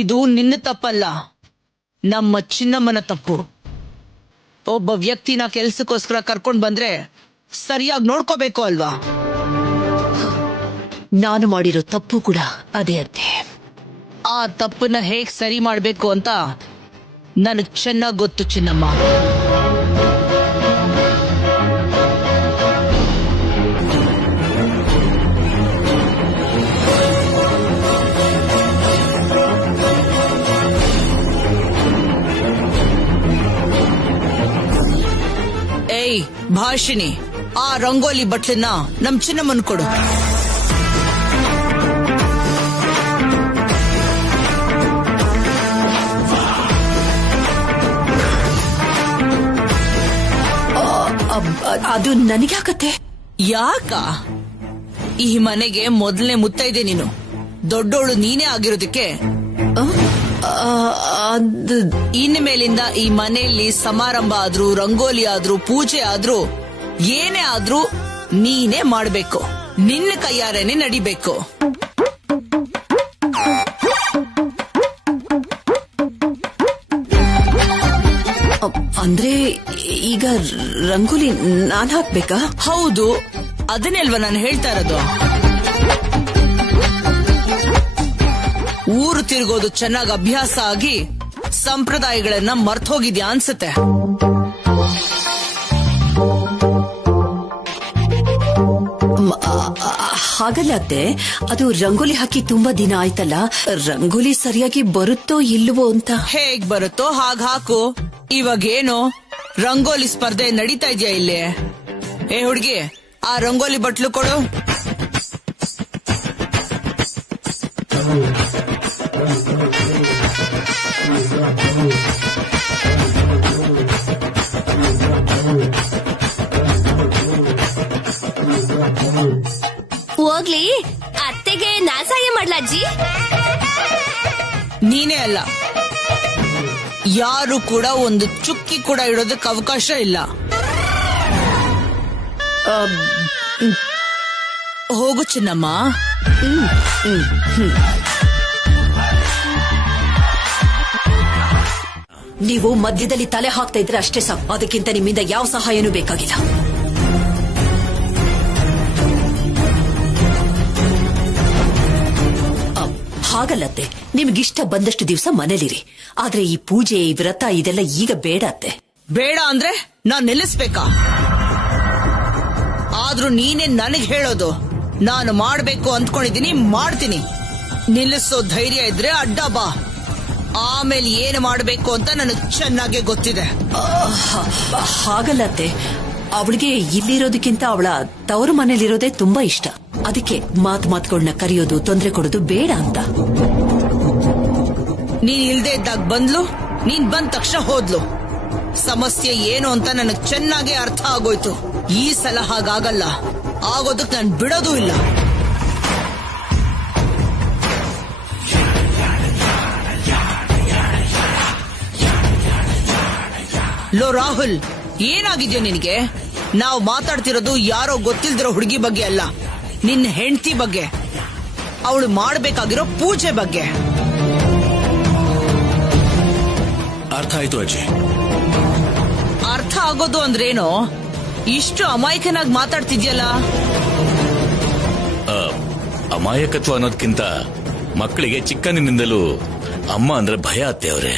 ಇದು ನಿನ್ನ ತಪ್ಪಲ್ಲ, ನಮ್ಮ ಚಿನ್ನಮ್ಮನ ತಪ್ಪು. ಒಬ್ಬ ವ್ಯಕ್ತಿನ ಕೆಲ್ಸಕ್ಕೋಸ್ಕರ ಕರ್ಕೊಂಡ್ ಬಂದ್ರೆ ಸರಿಯಾಗಿ ನೋಡ್ಕೋಬೇಕು ಅಲ್ವಾ? ನಾನು ಮಾಡಿರೋ ತಪ್ಪು ಕೂಡ ಅದೇ ಅತ್ತೆ. ಆ ತಪ್ಪನ್ನ ಹೇಗ್ ಸರಿ ಮಾಡ್ಬೇಕು ಅಂತ ನನಗ್ ಚೆನ್ನಾಗ್ ಗೊತ್ತು ಚಿನ್ನಮ್ಮ. ಏಯ್ ಭಾಷಿಣಿ, ಆ ರಂಗೋಲಿ ಬಟ್ಲನ್ನ ನಮ್ ಚಿನ್ನಮ್ಮನ್ ಕೊಡು. ಅದು ನನಗ್ಯಾಕತ್ತೆ? ಯಾಕ? ಈ ಮನೆಗೆ ಮೊದಲನೇ ಮುತ್ತೈದೆ ನೀನು. ದೊಡ್ಡೋಳು ನೀನೇ ಆಗಿರೋದಕ್ಕೆ ಇನ್ನು ಮೇಲಿಂದ ಈ ಮನೆಯಲ್ಲಿ ಸಮಾರಂಭ ಆದ್ರೂ, ರಂಗೋಲಿ ಆದ್ರೂ, ಪೂಜೆ ಆದ್ರೂ, ಏನೇ ಆದ್ರೂ ನೀನೇ ಮಾಡ್ಬೇಕು. ನಿನ್ನ ಕೈಯಾರೇನೆ ನಡಿಬೇಕು. ಅಂದ್ರೆ ಈಗ ರಂಗೋಲಿ ನಾನ್ ಹಾಕ್ಬೇಕಾ? ಹೌದು, ಅದನ್ನೇ ಅಲ್ವಾ ನಾನು ಹೇಳ್ತಾ ಇರೋದು. ಊರು ತಿರುಗೋದು ಚೆನ್ನಾಗಿ ಅಭ್ಯಾಸ ಆಗಿ ಸಂಪ್ರದಾಯಗಳನ್ನ ಮರ್ತೋಗಿದ್ಯಾ ಅನ್ಸುತ್ತೆ. ಹಾಗಲ್ಲ ಅತ್ತೆ, ಅದು ರಂಗೋಲಿ ಹಾಕಿ ತುಂಬಾ ದಿನ ಆಯ್ತಲ್ಲ, ರಂಗೋಲಿ ಸರಿಯಾಗಿ ಬರುತ್ತೋ ಇಲ್ವೋ ಅಂತ. ಹೇಗ್ ಬರುತ್ತೋ ಹಾಗ್ ಹಾಕು. ಇವಾಗೇನು ರಂಗೋಲಿ ಸ್ಪರ್ಧೆ ನಡೀತಾ ಇದೆಯಾ ಇಲ್ಲಿ? ಏ ಹುಡ್ಗಿ, ಆ ರಂಗೋಲಿ ಬಟ್ಲು ಕೊಡು. ಹೋಗ್ಲಿ, ಅತ್ತೆಗೆ ನಾ ಸಹಾಯ ಮಾಡ್ಲಾ ಅಜ್ಜಿ? ನೀನೇ ಅಲ್ಲ, ಯಾರು ಕೂಡ ಒಂದು ಚುಕ್ಕಿ ಕೂಡ ಇಡೋದಕ್ಕೆ ಅವಕಾಶ ಇಲ್ಲ. ಹೋಗು ಚಿನ್ನಮ್ಮ. ನೀವು ಮಧ್ಯದಲ್ಲಿ ತಲೆ ಹಾಕ್ತಾ ಇದ್ರೆ ಅಷ್ಟೇ ಸಾಕು. ಅದಕ್ಕಿಂತ ನಿಮ್ಮಿಂದ ಯಾವ ಸಹಾಯನೂ ಬೇಕಾಗಿಲ್ಲ. ಹಾಗಲ್ಲತ್ತೆ, ನಿಮ್ಗಿಷ್ಟ ಬಂದಷ್ಟು ದಿವಸ ಮನೇಲಿರಿ. ಆದ್ರೆ ಈ ಪೂಜೆ, ಈ ವ್ರತ ಇದೆಲ್ಲ ಈಗ ಬೇಡ ಅತ್ತೆ. ಬೇಡ ಅಂದ್ರೆ ನಾನ್ ನಿಲ್ಲಿಸ್ಬೇಕಾ? ಆದ್ರೂ ನೀನೇ ನನಗ್ ಹೇಳೋದು. ನಾನು ಮಾಡ್ಬೇಕು ಅಂದ್ಕೊಂಡಿದ್ದೀನಿ, ಮಾಡ್ತೀನಿ. ನಿಲ್ಲಿಸೋ ಧೈರ್ಯ ಇದ್ರೆ ಅಡ್ಡ ಬಾ. ಆಮೇಲೆ ಏನು ಮಾಡಬೇಕು ಅಂತ ನನಗ್ ಚೆನ್ನಾಗೆ ಗೊತ್ತಿದೆ. ಹಾಗಲ್ಲತ್ತೆ, ಅವಳಿಗೆ ಇಲ್ಲಿರೋದಕ್ಕಿಂತ ಅವಳ ತವರು ಮನೇಲಿರೋದೇ ತುಂಬಾ ಇಷ್ಟ. ಅದಕ್ಕೆ ಮಾತುಗಳನ್ನ ಕರೆಯೋದು, ತೊಂದರೆ ಕೊಡೋದು ಬೇಡ ಅಂತ. ನೀನ್ ಇಲ್ದೇ ಇದ್ದಾಗ ಬಂದ್ಲು, ನೀನ್ ಬಂದ ತಕ್ಷಣ ಹೋದ್ಲು. ಸಮಸ್ಯೆ ಏನು ಅಂತ ನನಗೆ ಚೆನ್ನಾಗಿ ಅರ್ಥ ಆಗೋಯ್ತು. ಈ ಸಲ ಹಾಗಾಗಲ್ಲ, ಆಗೋದಕ್ಕೆ ನಾನು ಬಿಡೋದೂ ಇಲ್ಲ. ಲೋ ರಾಹುಲ್, ಏನಾಗಿದ್ಯೋ ನಿನಗೆ? ನಾವು ಮಾತಾಡ್ತಿರೋದು ಯಾರೋ ಗೊತ್ತಿಲ್ದಿರೋ ಹುಡುಗಿ ಬಗ್ಗೆ ಅಲ್ಲ, ನಿನ್ನ ಹೆಂಡತಿ ಬಗ್ಗೆ, ಅವಳು ಮಾಡಬೇಕಾಗಿರೋ ಪೂಜೆ ಬಗ್ಗೆ. ಅರ್ಥ ಆಯ್ತು ಅಜ್ಜಿ. ಅರ್ಥ ಆಗೋದು ಅಂದ್ರೇನು? ಇಷ್ಟು ಅಮಾಯಕನಾಗಿ ಮಾತಾಡ್ತಿದ್ಯಲ್ಲ. ಅಮಾಯಕತ್ವ ಅನ್ನೋದಕ್ಕಿಂತ ಮಕ್ಕಳಿಗೆ ಚಿಕ್ಕಂದಿನಿಂದಲೂ ಅಮ್ಮ ಅಂದ್ರೆ ಭಯ ಅತ್ತೆ ಅವ್ರೆ.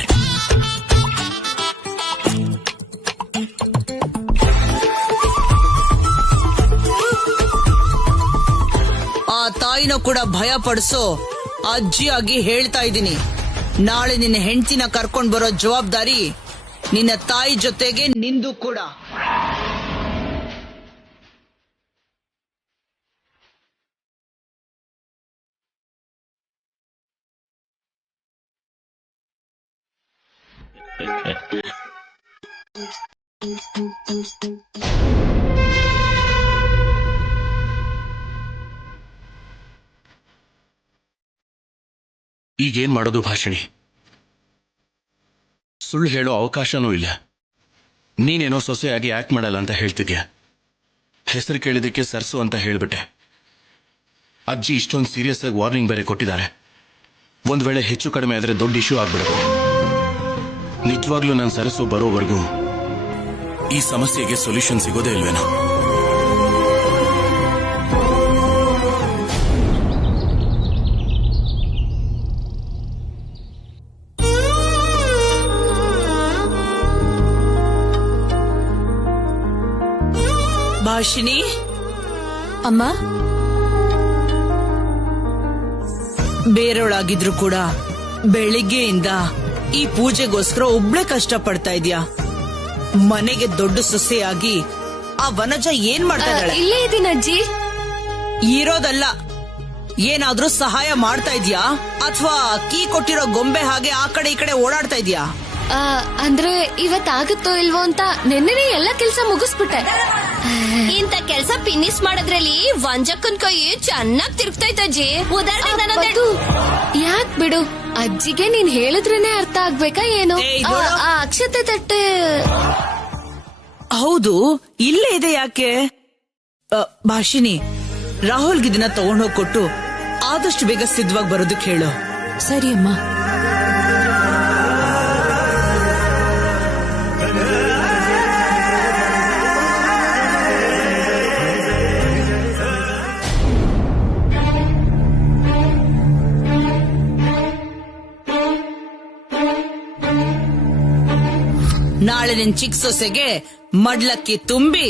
ಆ ತಾಯಿನೂ ಕೂಡ ಭಯ ಪಡಿಸೋ ಅಜ್ಜಿಯಾಗಿ ಹೇಳ್ತಾ ಇದ್ದೀನಿ. ನಾಳೆ ನಿನ್ನ ಹೆಂಡತಿನ ಕರ್ಕೊಂಡ್ ಬರೋ ಜವಾಬ್ದಾರಿ ನಿನ್ನ ತಾಯಿ ಜೊತೆಗೆ ನಿಂದು ಕೂಡ. ಈಗೇನ್ ಮಾಡೋದು ಭಾಷಿಣಿ? ಸುಳ್ಳು ಹೇಳೋ ಅವಕಾಶನೂ ಇಲ್ಲ. ನೀನೇನೋ ಸೊಸೆಯಾಗಿ ಆಕ್ಟ್ ಮಾಡಲ್ಲ ಅಂತ ಹೇಳ್ತಿದ್ಯಾ. ಹೆಸರು ಕೇಳಿದಕ್ಕೆ ಸರ್ಸು ಅಂತ ಹೇಳ್ಬಿಟ್ಟೆ. ಅಜ್ಜಿ ಇಷ್ಟೊಂದು ಸೀರಿಯಸ್ ಆಗಿ ವಾರ್ನಿಂಗ್ ಬೇರೆ ಕೊಟ್ಟಿದ್ದಾರೆ. ಒಂದ್ ವೇಳೆ ಹೆಚ್ಚು ಕಡಿಮೆ ಆದ್ರೆ ದೊಡ್ಡ ಇಶ್ಯೂ ಆಗ್ಬಿಡುತ್ತೆ. ನಿಜವಾಗ್ಲೂ ನನ್ನ ಸರಸು ಬರೋವರೆಗೂ ಈ ಸಮಸ್ಯೆಗೆ ಸೊಲ್ಯೂಷನ್ ಸಿಗೋದೇ ಇಲ್ವೇನೋ. ಭಾಷಿಣಿ, ಅಮ್ಮ, ಬೇರೆಯವಳಾಗಿದ್ರು ಕೂಡ ಬೆಳಿಗ್ಗೆಯಿಂದ ಈ ಪೂಜೆಗೋಸ್ಕರ ಒಬ್ಳೆ ಕಷ್ಟ ಪಡ್ತಾ ಇದ್ಯಾ. ಮನೆಗೆ ದೊಡ್ಡ ಸೊಸೆಯಾಗಿ ಆ ವನಜ ಏನ್ ಮಾಡ್ತಾ ಇದ್ದಾಳೆ? ಇಲ್ಲೇ ಇದೀನಿ ಅಜ್ಜಿ. ಇರೋದಲ್ಲ, ಏನಾದ್ರೂ ಸಹಾಯ ಮಾಡ್ತಾ ಇದ್ಯಾ ಅಥವಾ ಕೀ ಕೊಟ್ಟಿರೋ ಗೊಂಬೆ ಹಾಗೆ ಆ ಕಡೆ ಈ ಕಡೆ ಓಡಾಡ್ತಾ ಇದ್ಯಾ? ಅಂದ್ರೆ ಇವತ್ತಾಗುತ್ತೋ ಇಲ್ವೋ ಅಂತ ನೆನ್ನೆನೆ ಎಲ್ಲ ಕೆಲ್ಸ ಮುಗಿಸ್ಬಿಟ್ಟೆ. ಇಂತ ಕೆಲ್ಸ ಫಿನಿಶ್ ಮಾಡೋದ್ರಲ್ಲಿ ವಂಜಕ್ಕನ್ ಕೈ ಚೆನ್ನಾಗ್ ತಿರುಗ್ತೈತೆ ಅಜ್ಜಿ. ಉದಾಹರಣೆ ಯಾಕ್ ಬಿಡು, ಅಜ್ಜಿಗೆ ನೀನ್ ಹೇಳಿದ್ರೇನೆ ಅರ್ಥ ಆಗ್ಬೇಕಾ ಏನು? ಆ ಅಕ್ಷತೆ ತಟ್ಟೆ ಹೌದು, ಇಲ್ಲೇ ಇದೆ. ಯಾಕೆ? ಭಾಷಿಣಿ, ರಾಹುಲ್ಗೆ ಇದನ್ನ ತಗೊಂಡೋಗಿ ಕೊಟ್ಟು ಆದಷ್ಟು ಬೇಗ ಸಿದ್ಧವಾಗಿ ಬರೋದಕ್ಕೆ ಹೇಳು. ಸರಿ ಅಮ್ಮ. ನಾಳೆ ನಿನ್ ಚಿಕ್ಕ ಸೊಸೆಗೆ ಮಡ್ಲಕ್ಕಿ ತುಂಬಿ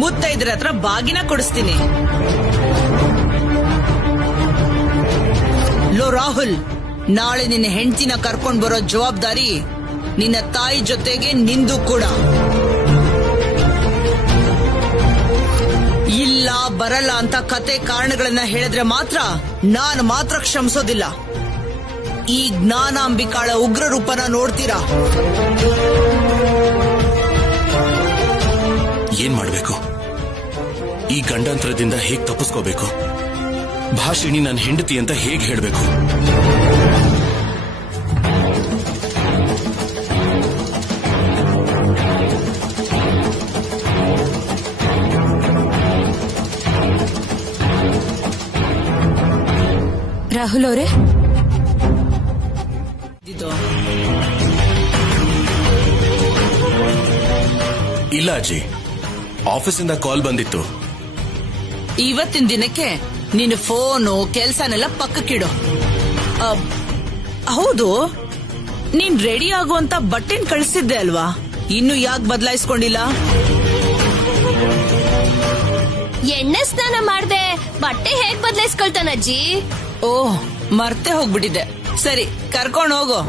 ಮುತ್ತೈದರ ಹತ್ರ ಬಾಗಿನ ಕೊಡಿಸ್ತೀನಿ. ಲೋ ರಾಹುಲ್, ನಾಳೆ ನಿನ್ನ ಹೆಂಡತಿನ ಕರ್ಕೊಂಡ್ ಬರೋ ಜವಾಬ್ದಾರಿ ನಿನ್ನ ತಾಯಿ ಜೊತೆಗೆ ನಿಂದು ಕೂಡ. ಇಲ್ಲ ಬರಲ್ಲ ಅಂತ ಕತೆ ಕಾರಣಗಳನ್ನ ಹೇಳಿದ್ರೆ ಮಾತ್ರ ನಾನು ಮಾತ್ರ ಕ್ಷಮಿಸೋದಿಲ್ಲ. ಈ ಜ್ಞಾನಾಂಬಿಕಾಳ ಉಗ್ರ ರೂಪನ ನೋಡ್ತೀರಾ? ಏನ್ ಮಾಡ್ಬೇಕು? ಈ ಗಂಡಾಂತರದಿಂದ ಹೇಗ್ ತಪ್ಪಿಸ್ಕೋಬೇಕು? ಭಾಷಿಣಿ ನನ್ನ ಹೆಂಡತಿ ಅಂತ ಹೇಗ್ ಹೇಳ್ಬೇಕು? ರಾಹುಲ್ ಅವರೇ, ಇಲ್ಲ ಅಜ್ಜಿ, ಆಫೀಸಿಂದ ಕಾಲ್ ಬಂದಿತ್ತು. ಇವತ್ತಿನ ದಿನಕ್ಕೆ ನಿನ್ನ ಫೋನು ಕೆಲ್ಸನೆಲ್ಲ ಪಕ್ಕಕ್ಕಿಡು. ಹೌದು, ನೀನ್ ರೆಡಿ ಆಗುವಂತ ಬಟ್ಟೆನ್ ಕಳಿಸಿದ್ದೆ ಅಲ್ವಾ? ಇನ್ನು ಯಾಕೆ ಬದಲಾಯಿಸ್ಕೊಂಡಿಲ್ಲ? ಎಣ್ಣೆ ಸ್ನಾನ ಮಾಡ್ದೆ, ಬಟ್ಟೆ ಹೇಗ್ ಬದಲಾಯಿಸ್ಕೊಳ್ತಾನಜ್ಜಿ? ಓಹ್, ಮರ್ತೆ ಹೋಗ್ಬಿಟ್ಟಿದ್ದೆ. ಸರಿ, ಕರ್ಕೊಂಡು ಹೋಗು.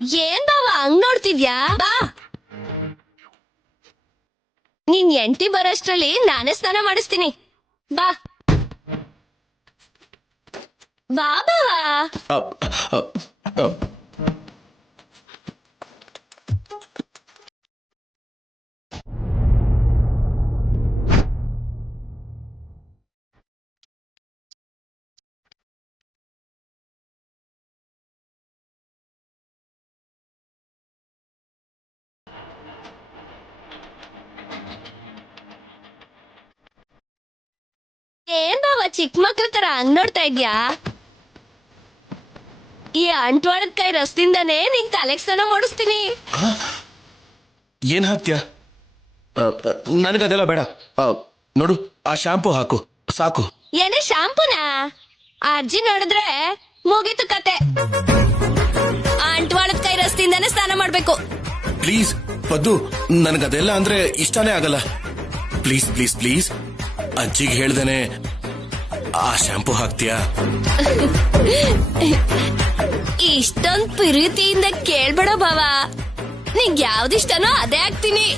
ಏನ್ ಬಾವ ಹಂಗ್ ನೋಡ್ತಿದ್ಯಾ? ಬಾ, ನೀನ್ ಎಂಟಿ ಬರೋಷ್ಟ್ರಲ್ಲಿ ನಾನೇ ಸ್ನಾನ ಮಾಡಿಸ್ತೀನಿ. ಬಾ ಬಾ ಬಾವ. Up, up, up. ಏನ್ ಬಾವ ಚಿಕ್ಕ ಮಕ್ಳ ತರ ಹಂಗ್ ನೋಡ್ತಾ ಇದ್ಯಾ? ಈ ಅಂಟ್ವಾಳದ ಕೈ ರಸದಿಂದಾನೇ ನಿಂಗ್ ತಲೆಗ್ ಸ್ನಾನ ಮಾಡಿಸ್ತೀನಿ. ಏನ್ ಹಾಕ್ತ್ಯ? ನನಗದೆಲ್ಲ ಬೇಡ. ನೋಡು, ಆ ಶಾಂಪೂ ಹಾಕು ಸಾಕು. ಏನೇ ಶಾಂಪೂನಾ? ಆ ಅಜ್ಜಿ ನೋಡಿದ್ರೆ ಮುಗೀತು ಕತೆ. ಅಂಟ್ವಾಳದ ಕೈ ರಸದಿಂದಾನೇ ಸ್ನಾನ ಮಾಡ್ಬೇಕು. ಪ್ಲೀಸ್ ಪದ್ದು, ನನಗದೆಲ್ಲ ಅಂದ್ರೆ ಇಷ್ಟನೇ ಆಗಲ್ಲ. ಪ್ಲೀಸ್ ಪ್ಲೀಸ್ ಪ್ಲೀಸ್, ಅಜ್ಜಿಗೆ ಹೇಳ್ದೇನೆ ಆ ಶಾಂಪೂ ಹಾಕ್ತೀಯಾ? ಇಷ್ಟೊಂದ್ ಪ್ರೀತಿಯಿಂದ ಕೇಳ್ಬೇಡ ಬಾವ, ನಿಂಗ್ ಯಾವ್ದಿಷ್ಟನೋ ಅದೇ ಹಾಕ್ತೀನಿ.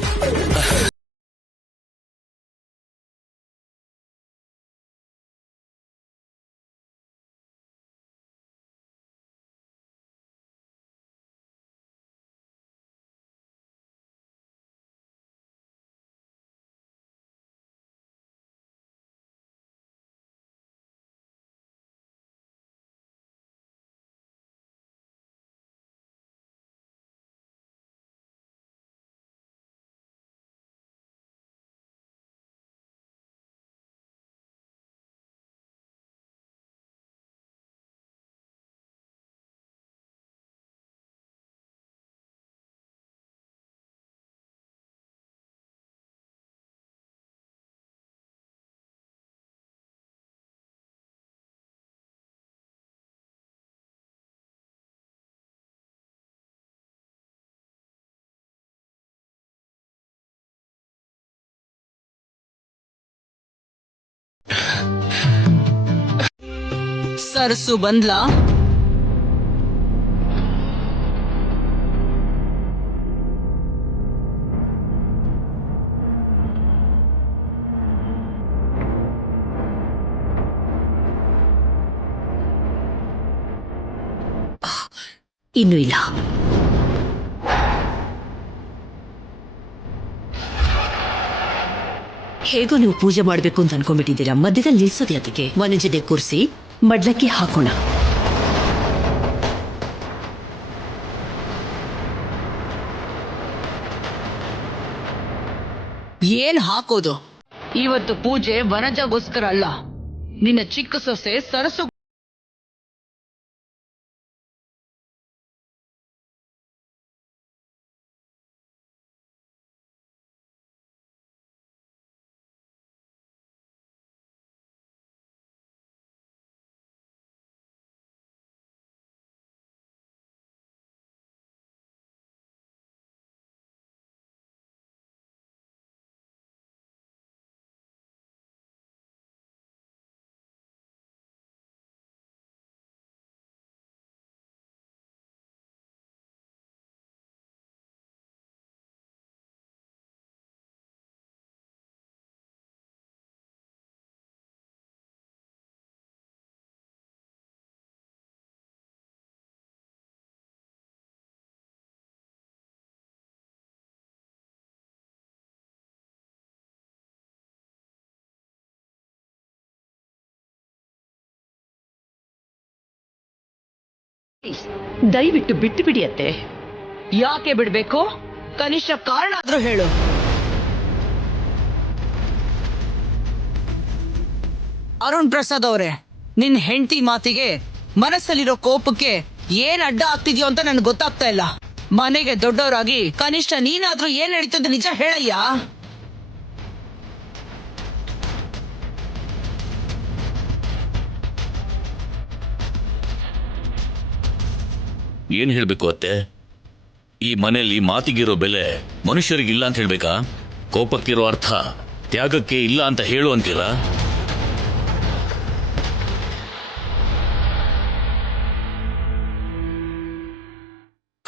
ಸರಸು ಬಂದ್ಲಾ? ಇನ್ನೂ ಇಲ್ಲ. ಹೇಗೋ ನೀವು ಪೂಜೆ ಮಾಡಬೇಕು ಅಂತ ಅನ್ಕೊಂಡ್ಬಿಟ್ಟಿದ್ದೀರಾ. ಮಧ್ಯದಲ್ಲಿ ನಿಲ್ಸೋದು ಅದಕ್ಕೆ. ಮನೆ ಜೊತೆ ಕೂರಿಸಿ ಮಡ್ಲಕ್ಕೆ ಹಾಕೋಣ. ಏನ್ ಹಾಕೋದು? ಇವತ್ತು ಪೂಜೆ ವನಜಗೋಸ್ಕರ ಅಲ್ಲ, ನಿನ್ನ ಚಿಕ್ಕ ಸೊಸೆ ಸರಸು. ದಯವಿಟ್ಟು ಬಿಟ್ಟು ಬಿಡಿ ಅತ್ತೆ. ಯಾಕೆ ಬಿಡ್ಬೇಕು? ಕನಿಷ್ಠ ಕಾರಣ ಆದ್ರೂ ಹೇಳು. ಅರುಣ್ ಪ್ರಸಾದ್ ಅವರೇ, ನಿನ್ ಹೆಂಡತಿ ಮಾತಿಗೆ ಮನಸ್ಸಲ್ಲಿರೋ ಕೋಪಕ್ಕೆ ಏನ್ ಅಡ್ಡ ಆಗ್ತಿದ್ಯೋ ಅಂತ ನನ್ಗೆ ಗೊತ್ತಾಗ್ತಾ ಇಲ್ಲ. ಮನೆಗೆ ದೊಡ್ಡವರಾಗಿ ಕನಿಷ್ಠ ನೀನಾದ್ರೂ ಏನ್ ನಡೀತದೆ ನಿಜ ಹೇಳಯ್ಯ. ಏನ್ ಹೇಳ್ಬೇಕು ಅತ್ತೆ? ಈ ಮನೆಯಲ್ಲಿ ಮಾತಿಗಿರೋ ಬೆಲೆ ಮನುಷ್ಯರಿಗಿಲ್ಲ ಅಂತ ಹೇಳ್ಬೇಕಾ? ಕೋಪಕ್ಕಿರೋ ಅರ್ಥ ತ್ಯಾಗಕ್ಕೆ ಇಲ್ಲ ಅಂತ ಹೇಳು ಅಂತೀರಾ?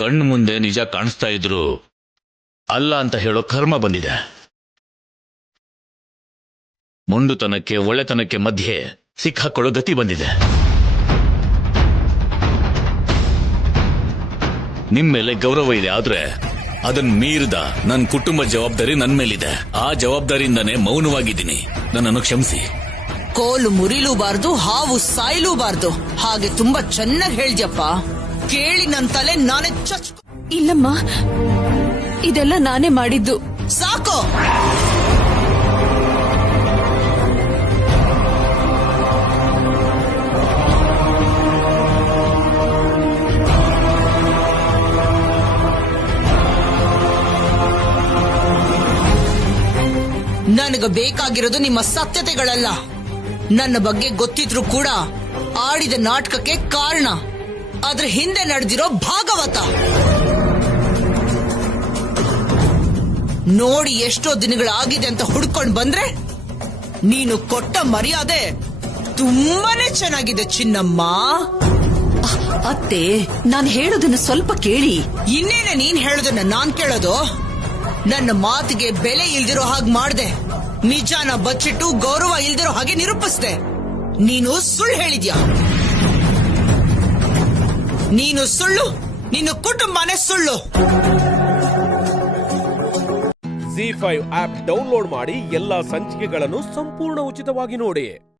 ಕಣ್ಣು ಮುಂದೆ ನಿಜ ಕಾಣಿಸ್ತಾ ಇದ್ರು ಅಲ್ಲ ಅಂತ ಹೇಳೋ ಕರ್ಮ ಬಂದಿದೆ. ಮೊಂಡುತನಕ್ಕೆ ಒಳ್ಳೆತನಕ್ಕೆ ಮಧ್ಯೆ ಸಿಕ್ಕಾಕೊಳ್ಳೋ ಗತಿ ಬಂದಿದೆ. ನಿಮ್ಮೇಲೆ ಗೌರವ ಇದೆ, ಆದ್ರೆ ಅದನ್ ಮೀರಿದ ನನ್ನ ಕುಟುಂಬ ಜವಾಬ್ದಾರಿ ನನ್ ಮೇಲಿದೆ. ಆ ಜವಾಬ್ದಾರಿಯಿಂದಾನೇ ಮೌನವಾಗಿದ್ದೀನಿ. ನನ್ನನ್ನು ಕ್ಷಮಿಸಿ. ಕೋಲು ಮುರಿಲೂಬಾರ್ದು, ಹಾವು ಸಾಯ್ಲೂಬಾರ್ದು. ಹಾಗೆ ತುಂಬಾ ಚೆನ್ನಾಗಿ ಹೇಳ್ದ್ಯಪ್ಪ. ಕೇಳಿ ನನ್ ತಲೆ ನಾನೇ ಇಲ್ಲಮ್ಮ, ಇದೆಲ್ಲ ನಾನೇ ಮಾಡಿದ್ದು. ಸಾಕು. ನನಗೆ ಬೇಕಾಗಿರೋದು ನಿಮ್ಮ ಸತ್ಯತೆಗಳಲ್ಲ. ನನ್ನ ಬಗ್ಗೆ ಗೊತ್ತಿದ್ರು ಕೂಡ ಆಡಿದ ನಾಟಕಕ್ಕೆ ಕಾರಣ, ಅದ್ರ ಹಿಂದೆ ನಡೆದಿರೋ ಭಾಗವತ ನೋಡಿ ಎಷ್ಟೋ ದಿನಗಳಾಗಿದೆ ಅಂತ ಹುಡ್ಕೊಂಡ್ ಬಂದ್ರೆ ನೀನು ಕೊಟ್ಟ ಮರ್ಯಾದೆ ತುಂಬಾನೇ ಚೆನ್ನಾಗಿದೆ ಚಿನ್ನಮ್ಮ. ಅತ್ತೆ, ನಾನು ಹೇಳೋದನ್ನ ಸ್ವಲ್ಪ ಕೇಳಿ. ಇನ್ನೇನೆ ನೀನ್ ಹೇಳೋದನ್ನ ನಾನ್ ಕೇಳೋದು? ನನ್ನ ಮಾತಿಗೆ ಬೆಲೆ ಇಲ್ದಿರೋ ಹಾಗೆ ಮಾಡ್ದೆ, ನಿಜಾನ ಬಚ್ಚಿಟ್ಟು ಗೌರವ ಇಲ್ದಿರೋ ಹಾಗೆ ನಿರೂಪಿಸ್ದೆ. ನೀನು ಸುಳ್ಳು ಹೇಳಿದ್ಯಾ. ನೀನು ಸುಳ್ಳು, ನಿನ್ನ ಕುಟುಂಬನೇ ಸುಳ್ಳು. ZEE5 ಆಪ್ ಡೌನ್ಲೋಡ್ ಮಾಡಿ ಎಲ್ಲಾ ಸಂಚಿಕೆಗಳನ್ನು ಸಂಪೂರ್ಣ ಉಚಿತವಾಗಿ ನೋಡಿ.